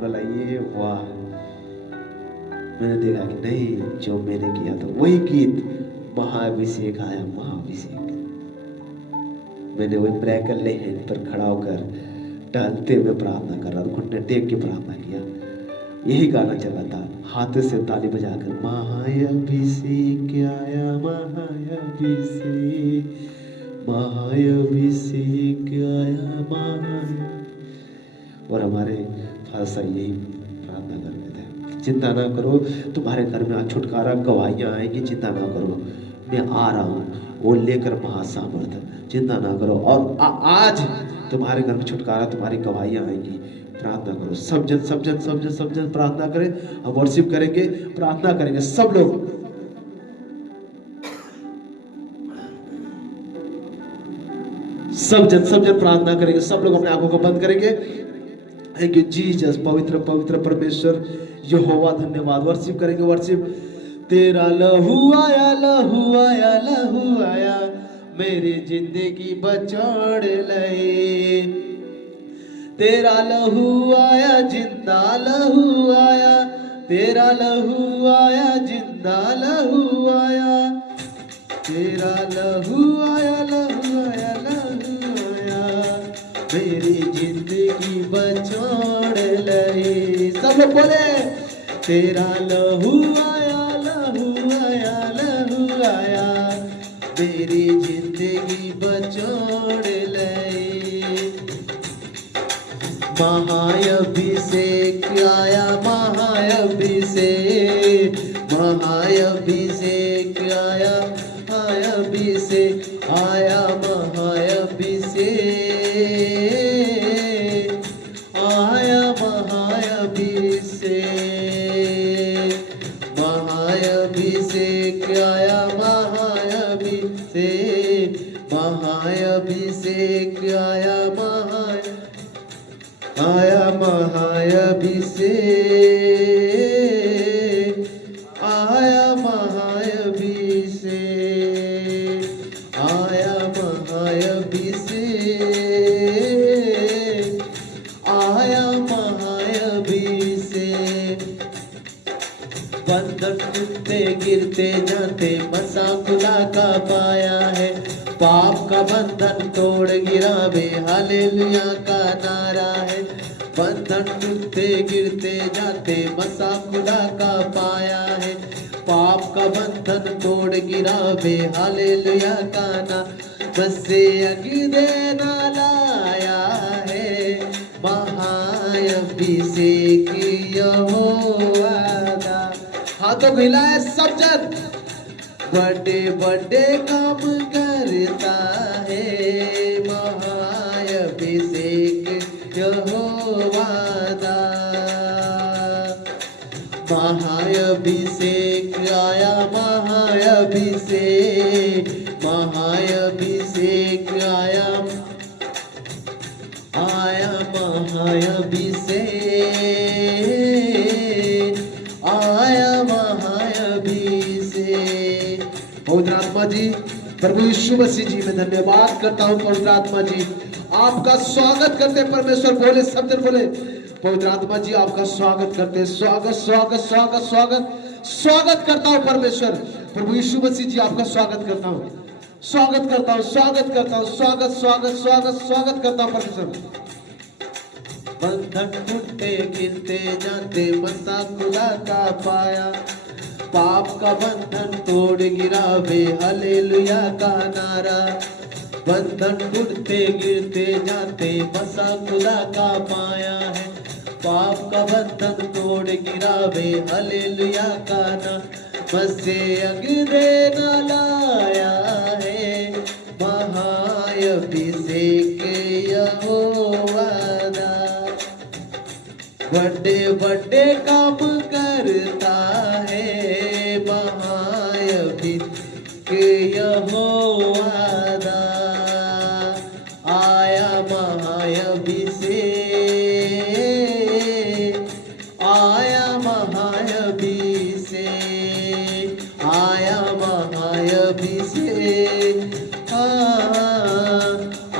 बोला ये वाह, मैंने देखा कि नहीं, जो मैंने किया था वही गीत महाअभिषेक आया, महाअभिषेक। मैंने वही ब्रैकल हैंड पर खड़ा होकर टहलते हुए प्रार्थना कर रहा था, घुटने टेक के प्रार्थना किया। यही गाना चला था, हाथ से ताली बजाकर महाअभिषेक आया, महाअभिषेक, महाअभिषेक आया, और हमारे फादर साहब यही प्रार्थना करते थे, चिंता ना करो, तुम्हारे घर में आज छुटकारा, गवाहियां आएंगी, चिंता ना करो, मैं आ रहा हूँ वो लेकर महासामर्थ, चिंता ना करो। और आज तुम्हारे घर में छुटकारा, तुम्हारी गवाहियां आएंगी, प्रार्थना करो। सब जन प्रार्थना करें, हम वर्शिप करेंगे, प्रार्थना करेंगे सब लोग। सब जन प्रार्थना करेंगे, सब लोग अपने आंखों को बंद करेंगे। थैंक यू जीसस, पवित्र पवित्र परमेश्वर यहोवा, धन्यवाद। वर्शिप करेंगे, वर्शिप। तेरा लहू आया, लहू आया, लहू आया, मेरी जिंदगी बचाड़ लए। तेरा लहू आया, जिंदा लहू आया, तेरा लहू आया, जिंदा लहू आया, तेरा लहू आया, लहू आया, लहू आया, मेरी जिंदगी बचाड़ लए। सब लोग बोले, तेरा लहू आया, लहू आया, लहू आया, मेरी जिंदगी बचाड़ लए। महाअभिषेक आया, महाअभिषेक, महाअभिषेक आया, महाअभिषेक आया, महाअभिषेक आया, महाअभिषेक, महाअभिषेक आया, महाअभिषेक, महाअभिषेक आया, आया, महाअभिषेक आया, महाअभिषेक आया, महाअभिषेक आया, महाअभिषेक। बंधन टूटते गिरते जाते, मसा खुदा का पाया है, पाप का बंधन तोड़ गिरावे, हालेलुया का नारा है। बंधन टूटते गिरते जाते, मसा खुदा का पाया है, पाप का बंधन तोड़ गिरावे, हालेलुया का नारा। बसे अगिदे ना लाया है, महाअभिषेक यहोवा दा। हाथों को हिलाए सब जन, बड़े बड़े काम करता है, महाअभिषेक यहोवा दा। महाअभिषेक आया, महाअभिषेक, महाअभिषेक आया, आया, महाअभिषेक आया, महाअभिषेक। पवित्र आत्मा जी, प्रभु यीशु मसीह जी, मैं धन्यवाद करता हूँ पवित्र आत्मा जी, आपका स्वागत करते परमेश्वर। बोले सब जन बोले, पवित्र आत्मा जी आपका स्वागत करते, स्वागत स्वागत स्वागत स्वागत स्वागत करता हूँ परमेश्वर। प्रभु यीशु मसीह जी आपका स्वागत करता हूँ, स्वागत करता हूँ, स्वागत करता हूँ, स्वागत स्वागत स्वागत स्वागत करता हूँ परमेश्वर। बंधन टूटते गिरते जाते, मसा खुदा का पाया, पाप का बंधन तोड़ गिरावे, हालेलुया का नारा। बंधन टूटते गिरते जाते, मसा खुदा का पाया है, पाप का बंधन तोड़ गिरावे, हालेलुया का नारा। मसे अगिदे ना लाया है, महा महाअभिषेक यहोवादा, बड़े बड़े काम करता है महाअभिषेक यहोवादा। आया महाअभिषेक, आया महाअभिषेक, आया महाअभिषेक,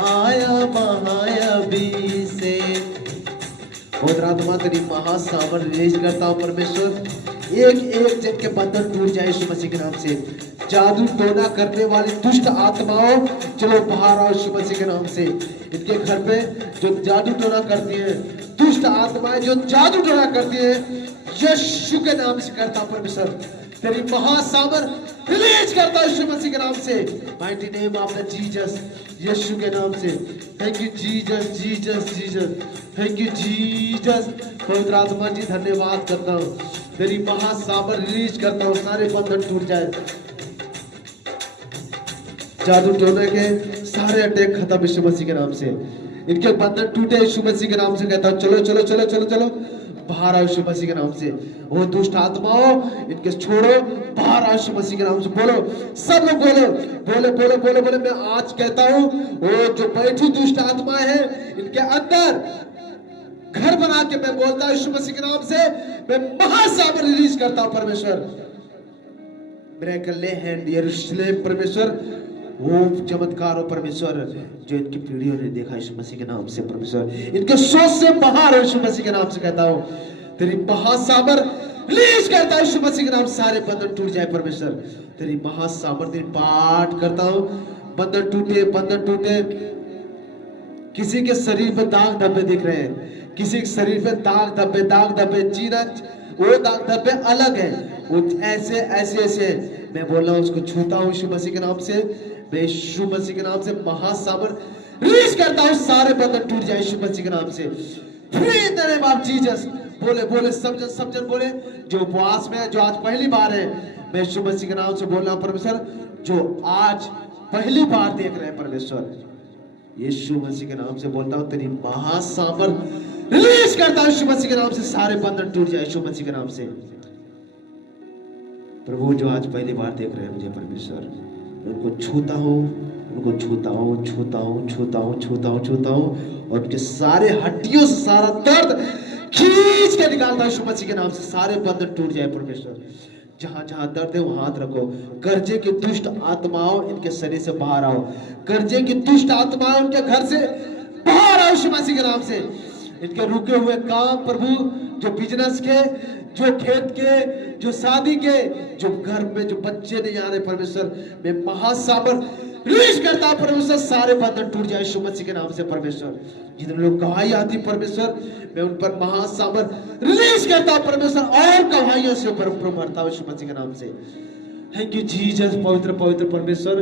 आया महाअभिषेक। पवित्र आत्मा तेरी महासामर्थ रिलीज करता हूँ परमेश्वर, एक एक जन के बंधन टूट जाए यीशु मसीह के नाम से। जादू टोना करने वाली दुष्ट आत्माओं चलो बाहर आओ यीशु मसीह के नाम से। इनके घर पे जो जादू टोना करती है, दुष्ट आत्माएं जो जादू टोना करती है, यीशु के नाम से करता परमेश्वर तेरी महासामर्थ रिलीज करता यीशु मसीह के नाम से। Mighty name of the Jesus, यीशु के नाम से। Thank you Jesus, Jesus, Jesus, thank you Jesus. पवित्र आत्मा जी धन्यवाद करता हूँ, तेरी महासामर्थ रिलीज करता हूँ, सारे बंधन टूट जाए, जादू टोने के सारे अटैक खत्म यीशु मसीह के नाम से। इनके बंधन टूटे यीशु मसीह के नाम से। कहता हूँ चलो चलो चलो चलो चलो बाहर आओ यीशु मसीह के नाम से। वो दुष्ट आत्माओं इनके छोड़ो, बाहर आओ यीशु मसीह के नाम से। बोलो सब लोग, बोलो बोले बोले बोले बोले। मैं आज कहता हूँ वो जो बैठी दुष्ट आत्माएं हैं इनके अंदर घर बना के मैं बोलता हूँ यीशु मसीह के नाम से, मैं महासामर्थ रिलीज करता हूँ परमेश्वर। मिरेकल हैंड यरूशलेम परमेश्वर, वो चमत्कार हो परमेश्वर जो इनकी पीढ़ियों ने देखा यीशु मसीह के नाम से परमेश्वर। इनके सोच से बाहर हो यीशु मसीह के नाम से। कहता हूँ तेरी महासामर्थ रिलीज करता हूँ यीशु मसीह के नाम, सारे बंधन टूट जाए परमेश्वर। तेरी महासामर्थ पाठ करता हूँ, बंधन टूटे, बंधन टूटे। किसी के शरीर पे दाग धब्बे दिख रहे हैं, किसी के शरीर पे दाग धब्बे चीरा, वो दाग धब्बे अलग है, वो ऐसे ऐसे ऐसे। मैं बोल रहा हूँ उसको छूता हूँ यीशु मसीह के नाम से। मैं यीशु मसीह के नाम से महासामर्थ रिलीज करता हूँ, सारे बंधन टूट जाए यीशु मसीह के नाम से। Free in the name of Jesus. बोले बोले सब जन बोले जो उपवास में है, जो आज पहली बार है, मैं यीशु मसीह के नाम से बोल रहा हूँ परमेश्वर। जो आज पहली बार देख रहे हैं परमेश्वर, यीशु मसीह के नाम से बोलता हूँ तेरी महासामर्थ रिलीज करता हूँ यीशु मसीह के नाम से, सारे बंधन टूट जाए यीशु मसीह के नाम से। प्रभु जो आज पहली बार देख रहे हैं मुझे परमेश्वर, उनको छूता हूँ, उनको छूता हूँ, छूता हूँ, छूता हूँ, छूता हूँ, छूता हूँ, और उनके सारे हड्डियों से सारा दर्द खींच के निकालता हूँ यीशु मसीह के नाम से, सारे बंधन टूट जाए परमेश्वर। जहां जहां दर्द है वहां हाथ रखो। कर्जे की दुष्ट आत्माओं इनके शरीर से बाहर आओ, कर्जे की दुष्ट आत्माओं उनके घर से बाहर आओ यीशु मसीह के नाम से। इनके रुके हुए काम प्रभु, जो बिजनेस के, जो खेत के, जो शादी के, जो घर में जो बच्चे नहीं आ रहे परमेश्वर, मैं महासामर्थ रिलीज करता हूं परमेश्वर, सारे बंधन टूट जाए यीशु मसीह के नाम से परमेश्वर। जितने लोग गवाही आती परमेश्वर, मैं उन पर महासामर्थ रिलीज करता हूं परमेश्वर, और गवाहियों से ऊपर भरता हूं यीशु मसीह के नाम से। Thank you Jesus. पवित्र पवित्र परमेश्वर,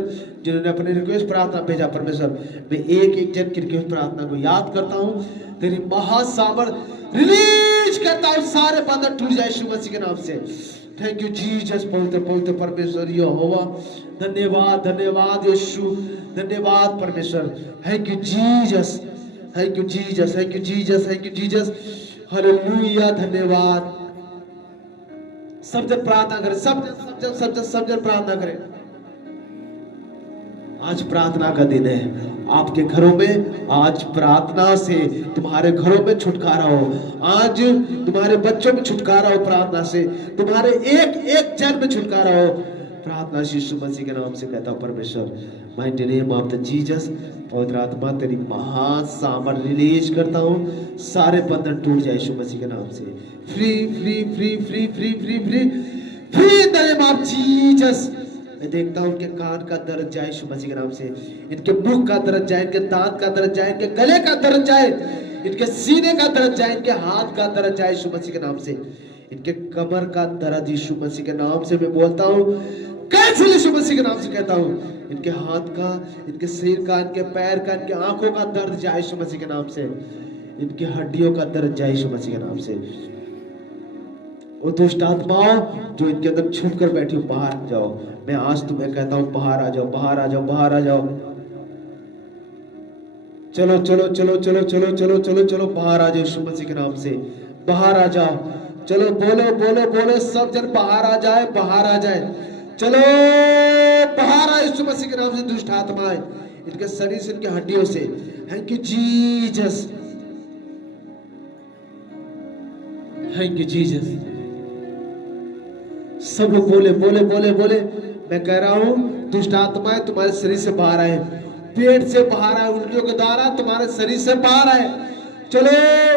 जिन्होंने अपने रिक्वेस्ट प्रार्थना भेजा परमेश्वर, मैं एक एक जन की रिक्वेस्ट प्रार्थना को याद करता हूँ, तेरी महासामर्थ रिलीज करता हूँ, सारे बंधन टूट जाए यीशु मसीह के नाम से। Thank you Jesus. पवित्र पवित्र परमेश्वर यहोवा, धन्यवाद धन्यवाद यीशु, धन्यवाद परमेश्वर। Thank you Jesus, thank you Jesus, thank you Jesus, thank you Jesus. Hallelujah, धन्यवाद। सब जन प्रार्थना करें, सब जन प्रार्थना करें। आज प्रार्थना का दिन है आपके घरों में, आज प्रार्थना से तुम्हारे घरों में छुटकारा हो, आज तुम्हारे बच्चों में छुटकारा हो, प्रार्थना से तुम्हारे एक एक जन में छुटकारा हो, प्रार्थना यीशु मसीह के नाम से कहता हूं परमेश्वर। Mighty name of the Jesus. पवित्र आत्मा तेरी महासामर्थ रिलीज करता हूं, सारे बंधन टूट जाए यीशु मसीह के नाम से। Free free free free free free free free in the name of Jesus. मैं देखता हूं इनके कान का दर्द जाए यीशु मसीह के नाम से, इनके मुख का दर्द जाए, इनके दांत का दर्द जाए, इनके गले का दर्द जाए, इनके सीने का दर्द जाए, इनके हाथ का दर्द जाए यीशु मसीह के नाम से। इनके कमर का दर्द यीशु मसीह के नाम से मैं बोलता हूं, कैंसिल यीशु मसीह के नाम से कहता हूं। इनके हाथ का, इनके सिर का, इनके पैर का, इनके आंखों का दर्द जाए यीशु मसीह के नाम से, इनकी हड्डियों का दर्द जाए यीशु मसीह के नाम से। वो दुष्ट आत्माओं जो इनके अंदर छुप कर बैठी हो, बाहर जाओ। मैं आज तुम्हें कहता हूं बाहर आ जाओ, बाहर आ जाओ, बाहर आ जाओ। चलो चलो चलो चलो चलो चलो चलो चलो बाहर आ जाओ यीशु मसीह के नाम से, बाहर आ जाओ। चलो बोलो बोलो बोलो, सब जन बाहर आ जाए, बाहर आ जाए। चलो बाहर आ यीशु मसीह के नाम से, दुष्ट आत्माएं इनके शरीर से, इनके हड्डियों से। Thank you Jesus, thank you Jesus. सब लोग बोले बोले बोले बोले। मैं कह रहा हूं दुष्ट आत्माएं तुम्हारे शरीर से बाहर आए, पेट से बाहर आए, उल्टियों के द्वारा तुम्हारे शरीर से बाहर आए। चलो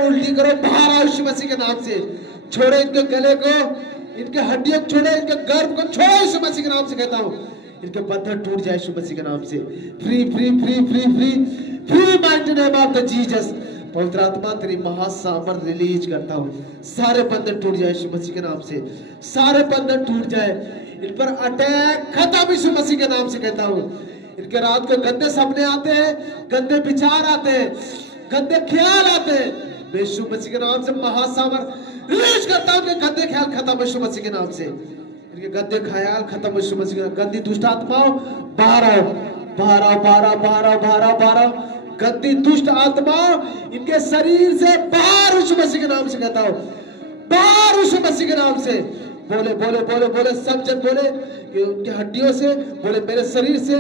उल्टी करो, बाहर आओ यीशु मसीह के नाम से। छोड़ो इनके गले को, इनके हड्डियों को छोड़ो, इनके गर्भ को छोड़ो यीशु मसीह के नाम से कहता हूं। इनके बंधन टूट जाए यीशु मसीह के नाम से। Free free free free free free mind name of the Jesus. पवित्र आत्मा तेरी महासामर्थ रिलीज करता हूँ। सारे बंधन टूट जाए यीशु मसीह के नाम से, सारे बंधन टूट जाए। इन पर अटैक खत्म यीशु मसीह के नाम से कहता हूँ। इनके रात को गंदे सपने आते हैं, गंदे विचार आते हैं, गंदे ख्याल आते हैं। मैं यीशु मसीह के नाम से महासामर्थ रिलीज करता हूँ कि गंदे ख्याल खत्म यीशु मसीह के नाम से। इनके गंदे ख्याल खत्म यीशु मसीह के नाम। गंदी दुष्ट आत्माओं बाहर आओ, बाहर आओ, बाहर आओ, बाहर आओ, बाहर आओ, बाहर आओ। गंदी दुष्ट आत्माओं इनके शरीर से बाहर यीशु मसीह के नाम से कहता हूँ, बाहर यीशु मसीह के नाम से। बोले बोले बोले बोले, सब जन बोले कि उनके हड्डियों से, बोले मेरे शरीर से,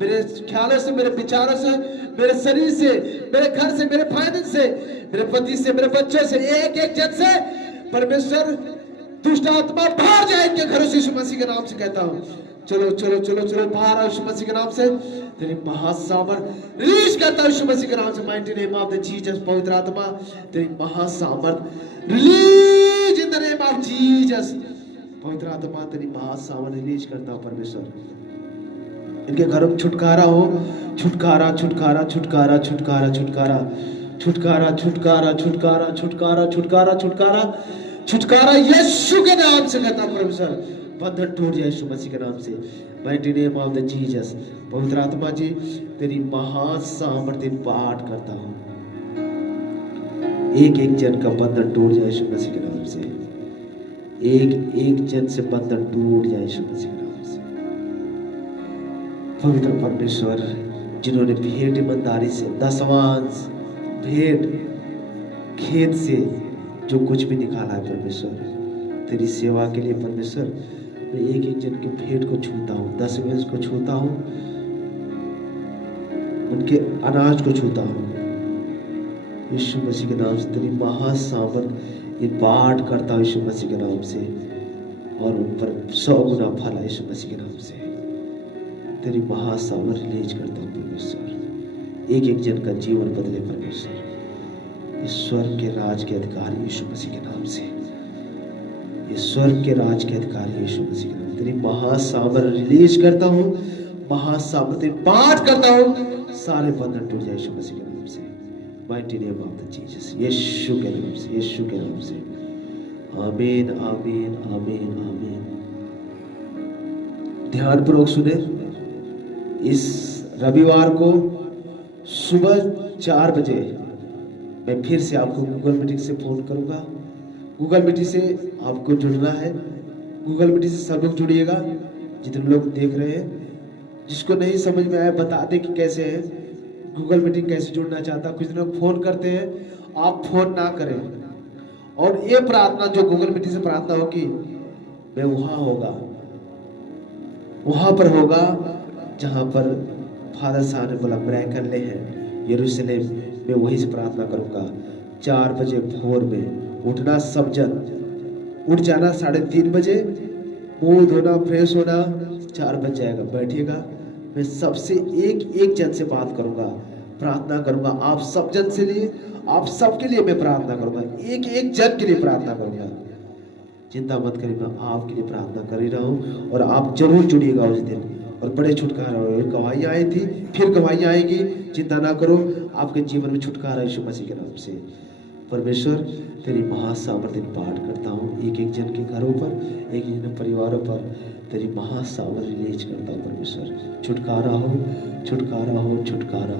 मेरे ख्यालों से, मेरे विचारों से, मेरे शरीर से, मेरे घर से, मेरे फाइनेंस से, मेरे पति से, मेरे बच्चों से, एक एक जन से परमेश्वर दुष्ट आत्मा बाहर जाए इनके घरों से यीशु मसीह के नाम से कहता हूँ। चलो चलो चलो चलो बाहर आओ यीशु मसीह के नाम से। तेरी महासामर्थ रिलीज करता हूं यीशु मसीह के नाम से। Mighty name of the Jesus. पवित्र आत्मा तेरी महासामर्थ release in the name of Jesus. पवित्र आत्मा तेरी महासामर्थ रिलीज करता हूं परमेश्वर। इनके घरों में छुटकारा हो, छुटकारा छुटकारा छुटकारा छुटकारा छुटकारा छुटकारा छुटकारा छुटकारा छुटकारा छुटकारा छुटकारा छुटकारा यीशु के नाम से कहता हूं परमेश्वर। बंधन टूट जाए यीशु मसीह के नाम से। Mighty name of the Jesus. पवित्र आत्मा जी तेरी महासामर्थ्य पाठ करता हूं। एक एक जन का बंधन टूट जाए यीशु मसीह के नाम से। एक एक जन से बंधन टूट जाए यीशु मसीह के नाम से। पवित्र परमेश्वर, जिन्होंने भेंट ईमानदारी से, दशमांश भेंट खेत से जो कुछ भी निकाला है परमेश्वर तेरी सेवा के लिए परमेश्वर, मैं एक एक जन के भेंट को छूता हूँ, दशमांश को छूता हूँ, उनके अनाज को छूता हूँ यीशु मसीह के नाम से। तेरी महासामर्थ ये पाठ करता हूँ यीशु मसीह के नाम से, और उन पर 100 गुना फल यीशु मसीह के नाम से। तेरी महासामर्थ रिलीज करता हूँ परमेश्वर। एक एक जन का जीवन बदले परमेश्वर। ईश्वर के राज के अधिकारी यीशु मसीह के नाम से। ईश्वर के राज के अधिकारी यीशु मसीह के नाम से। तेरी महासामर्थ रिलीज करता हूँ, महासामर्थ पाठ करता हूँ। सारे बंधन टूट जाए यीशु मसीह के नाम से। Mighty name of the Jesus. यीशु के नाम से, यीशु के नाम से। आमीन आमीन आमीन आमीन। ध्यानपूर्वक सुने। इस रविवार को सुबह 4 बजे मैं फिर से आपको गूगल मीटिंग से फोन करूंगा। गूगल मीटिंग से आपको जुड़ना है। गूगल मीटिंग से सब लोग जुड़िएगा जितने लोग देख रहे हैं। जिसको नहीं समझ में आया बता दें कि कैसे है गूगल मीटिंग, कैसे जुड़ना चाहता। कुछ लोग फोन करते हैं, आप फोन ना करें। और ये प्रार्थना जो गूगल मीटिंग से प्रार्थना होगी, मैं वहां होगा, वहां पर होगा जहां पर फादर साहब ने बोला ब्रैकनले है यरूशलेम में, वहीं से प्रार्थना करूंगा। 4 बजे भोर में उठना, सब जन उठ जाना। 3:30 बजे मुंह धोना, फ्रेश होना, 4 बज जाएगा। बैठिएगा, मैं सबसे एक एक जन से बात करूंगा, प्रार्थना करूंगा। आप सब जन से लिए, आप सबके लिए मैं प्रार्थना करूंगा। एक एक जन के लिए प्रार्थना करूंगा। चिंता मत करिए, मैं आपके लिए प्रार्थना कर ही रहा हूँ। और आप जरूर जुड़िएगा उस दिन, और बड़े छुटकारा होगा। गवाहियाँ आई थी, फिर गवाहियाँ आएगी। चिंता ना करो, आपके जीवन में छुटकारा यीशु मसीह के नाम से। परमेश्वर तेरी महासामर्थ्य पाठ करता हूँ। एक एक जन के घरों पर, एक एक जन परिवारों पर तेरी महासामर्थ्य रिलीज करता हूँ परमेश्वर। छुटकारा हो, छुटकारा हो, छुटकारा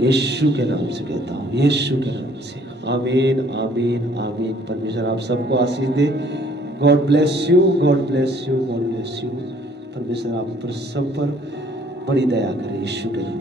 यीशु के नाम से कहता हूँ, यीशु के नाम से। आमीन आमीन आमीन। परमेश्वर आप सबको आशीष दे। God bless you, God bless you, God bless you. परमेश्वर आप पर सब पर बड़ी दया करे यीशु के नाम।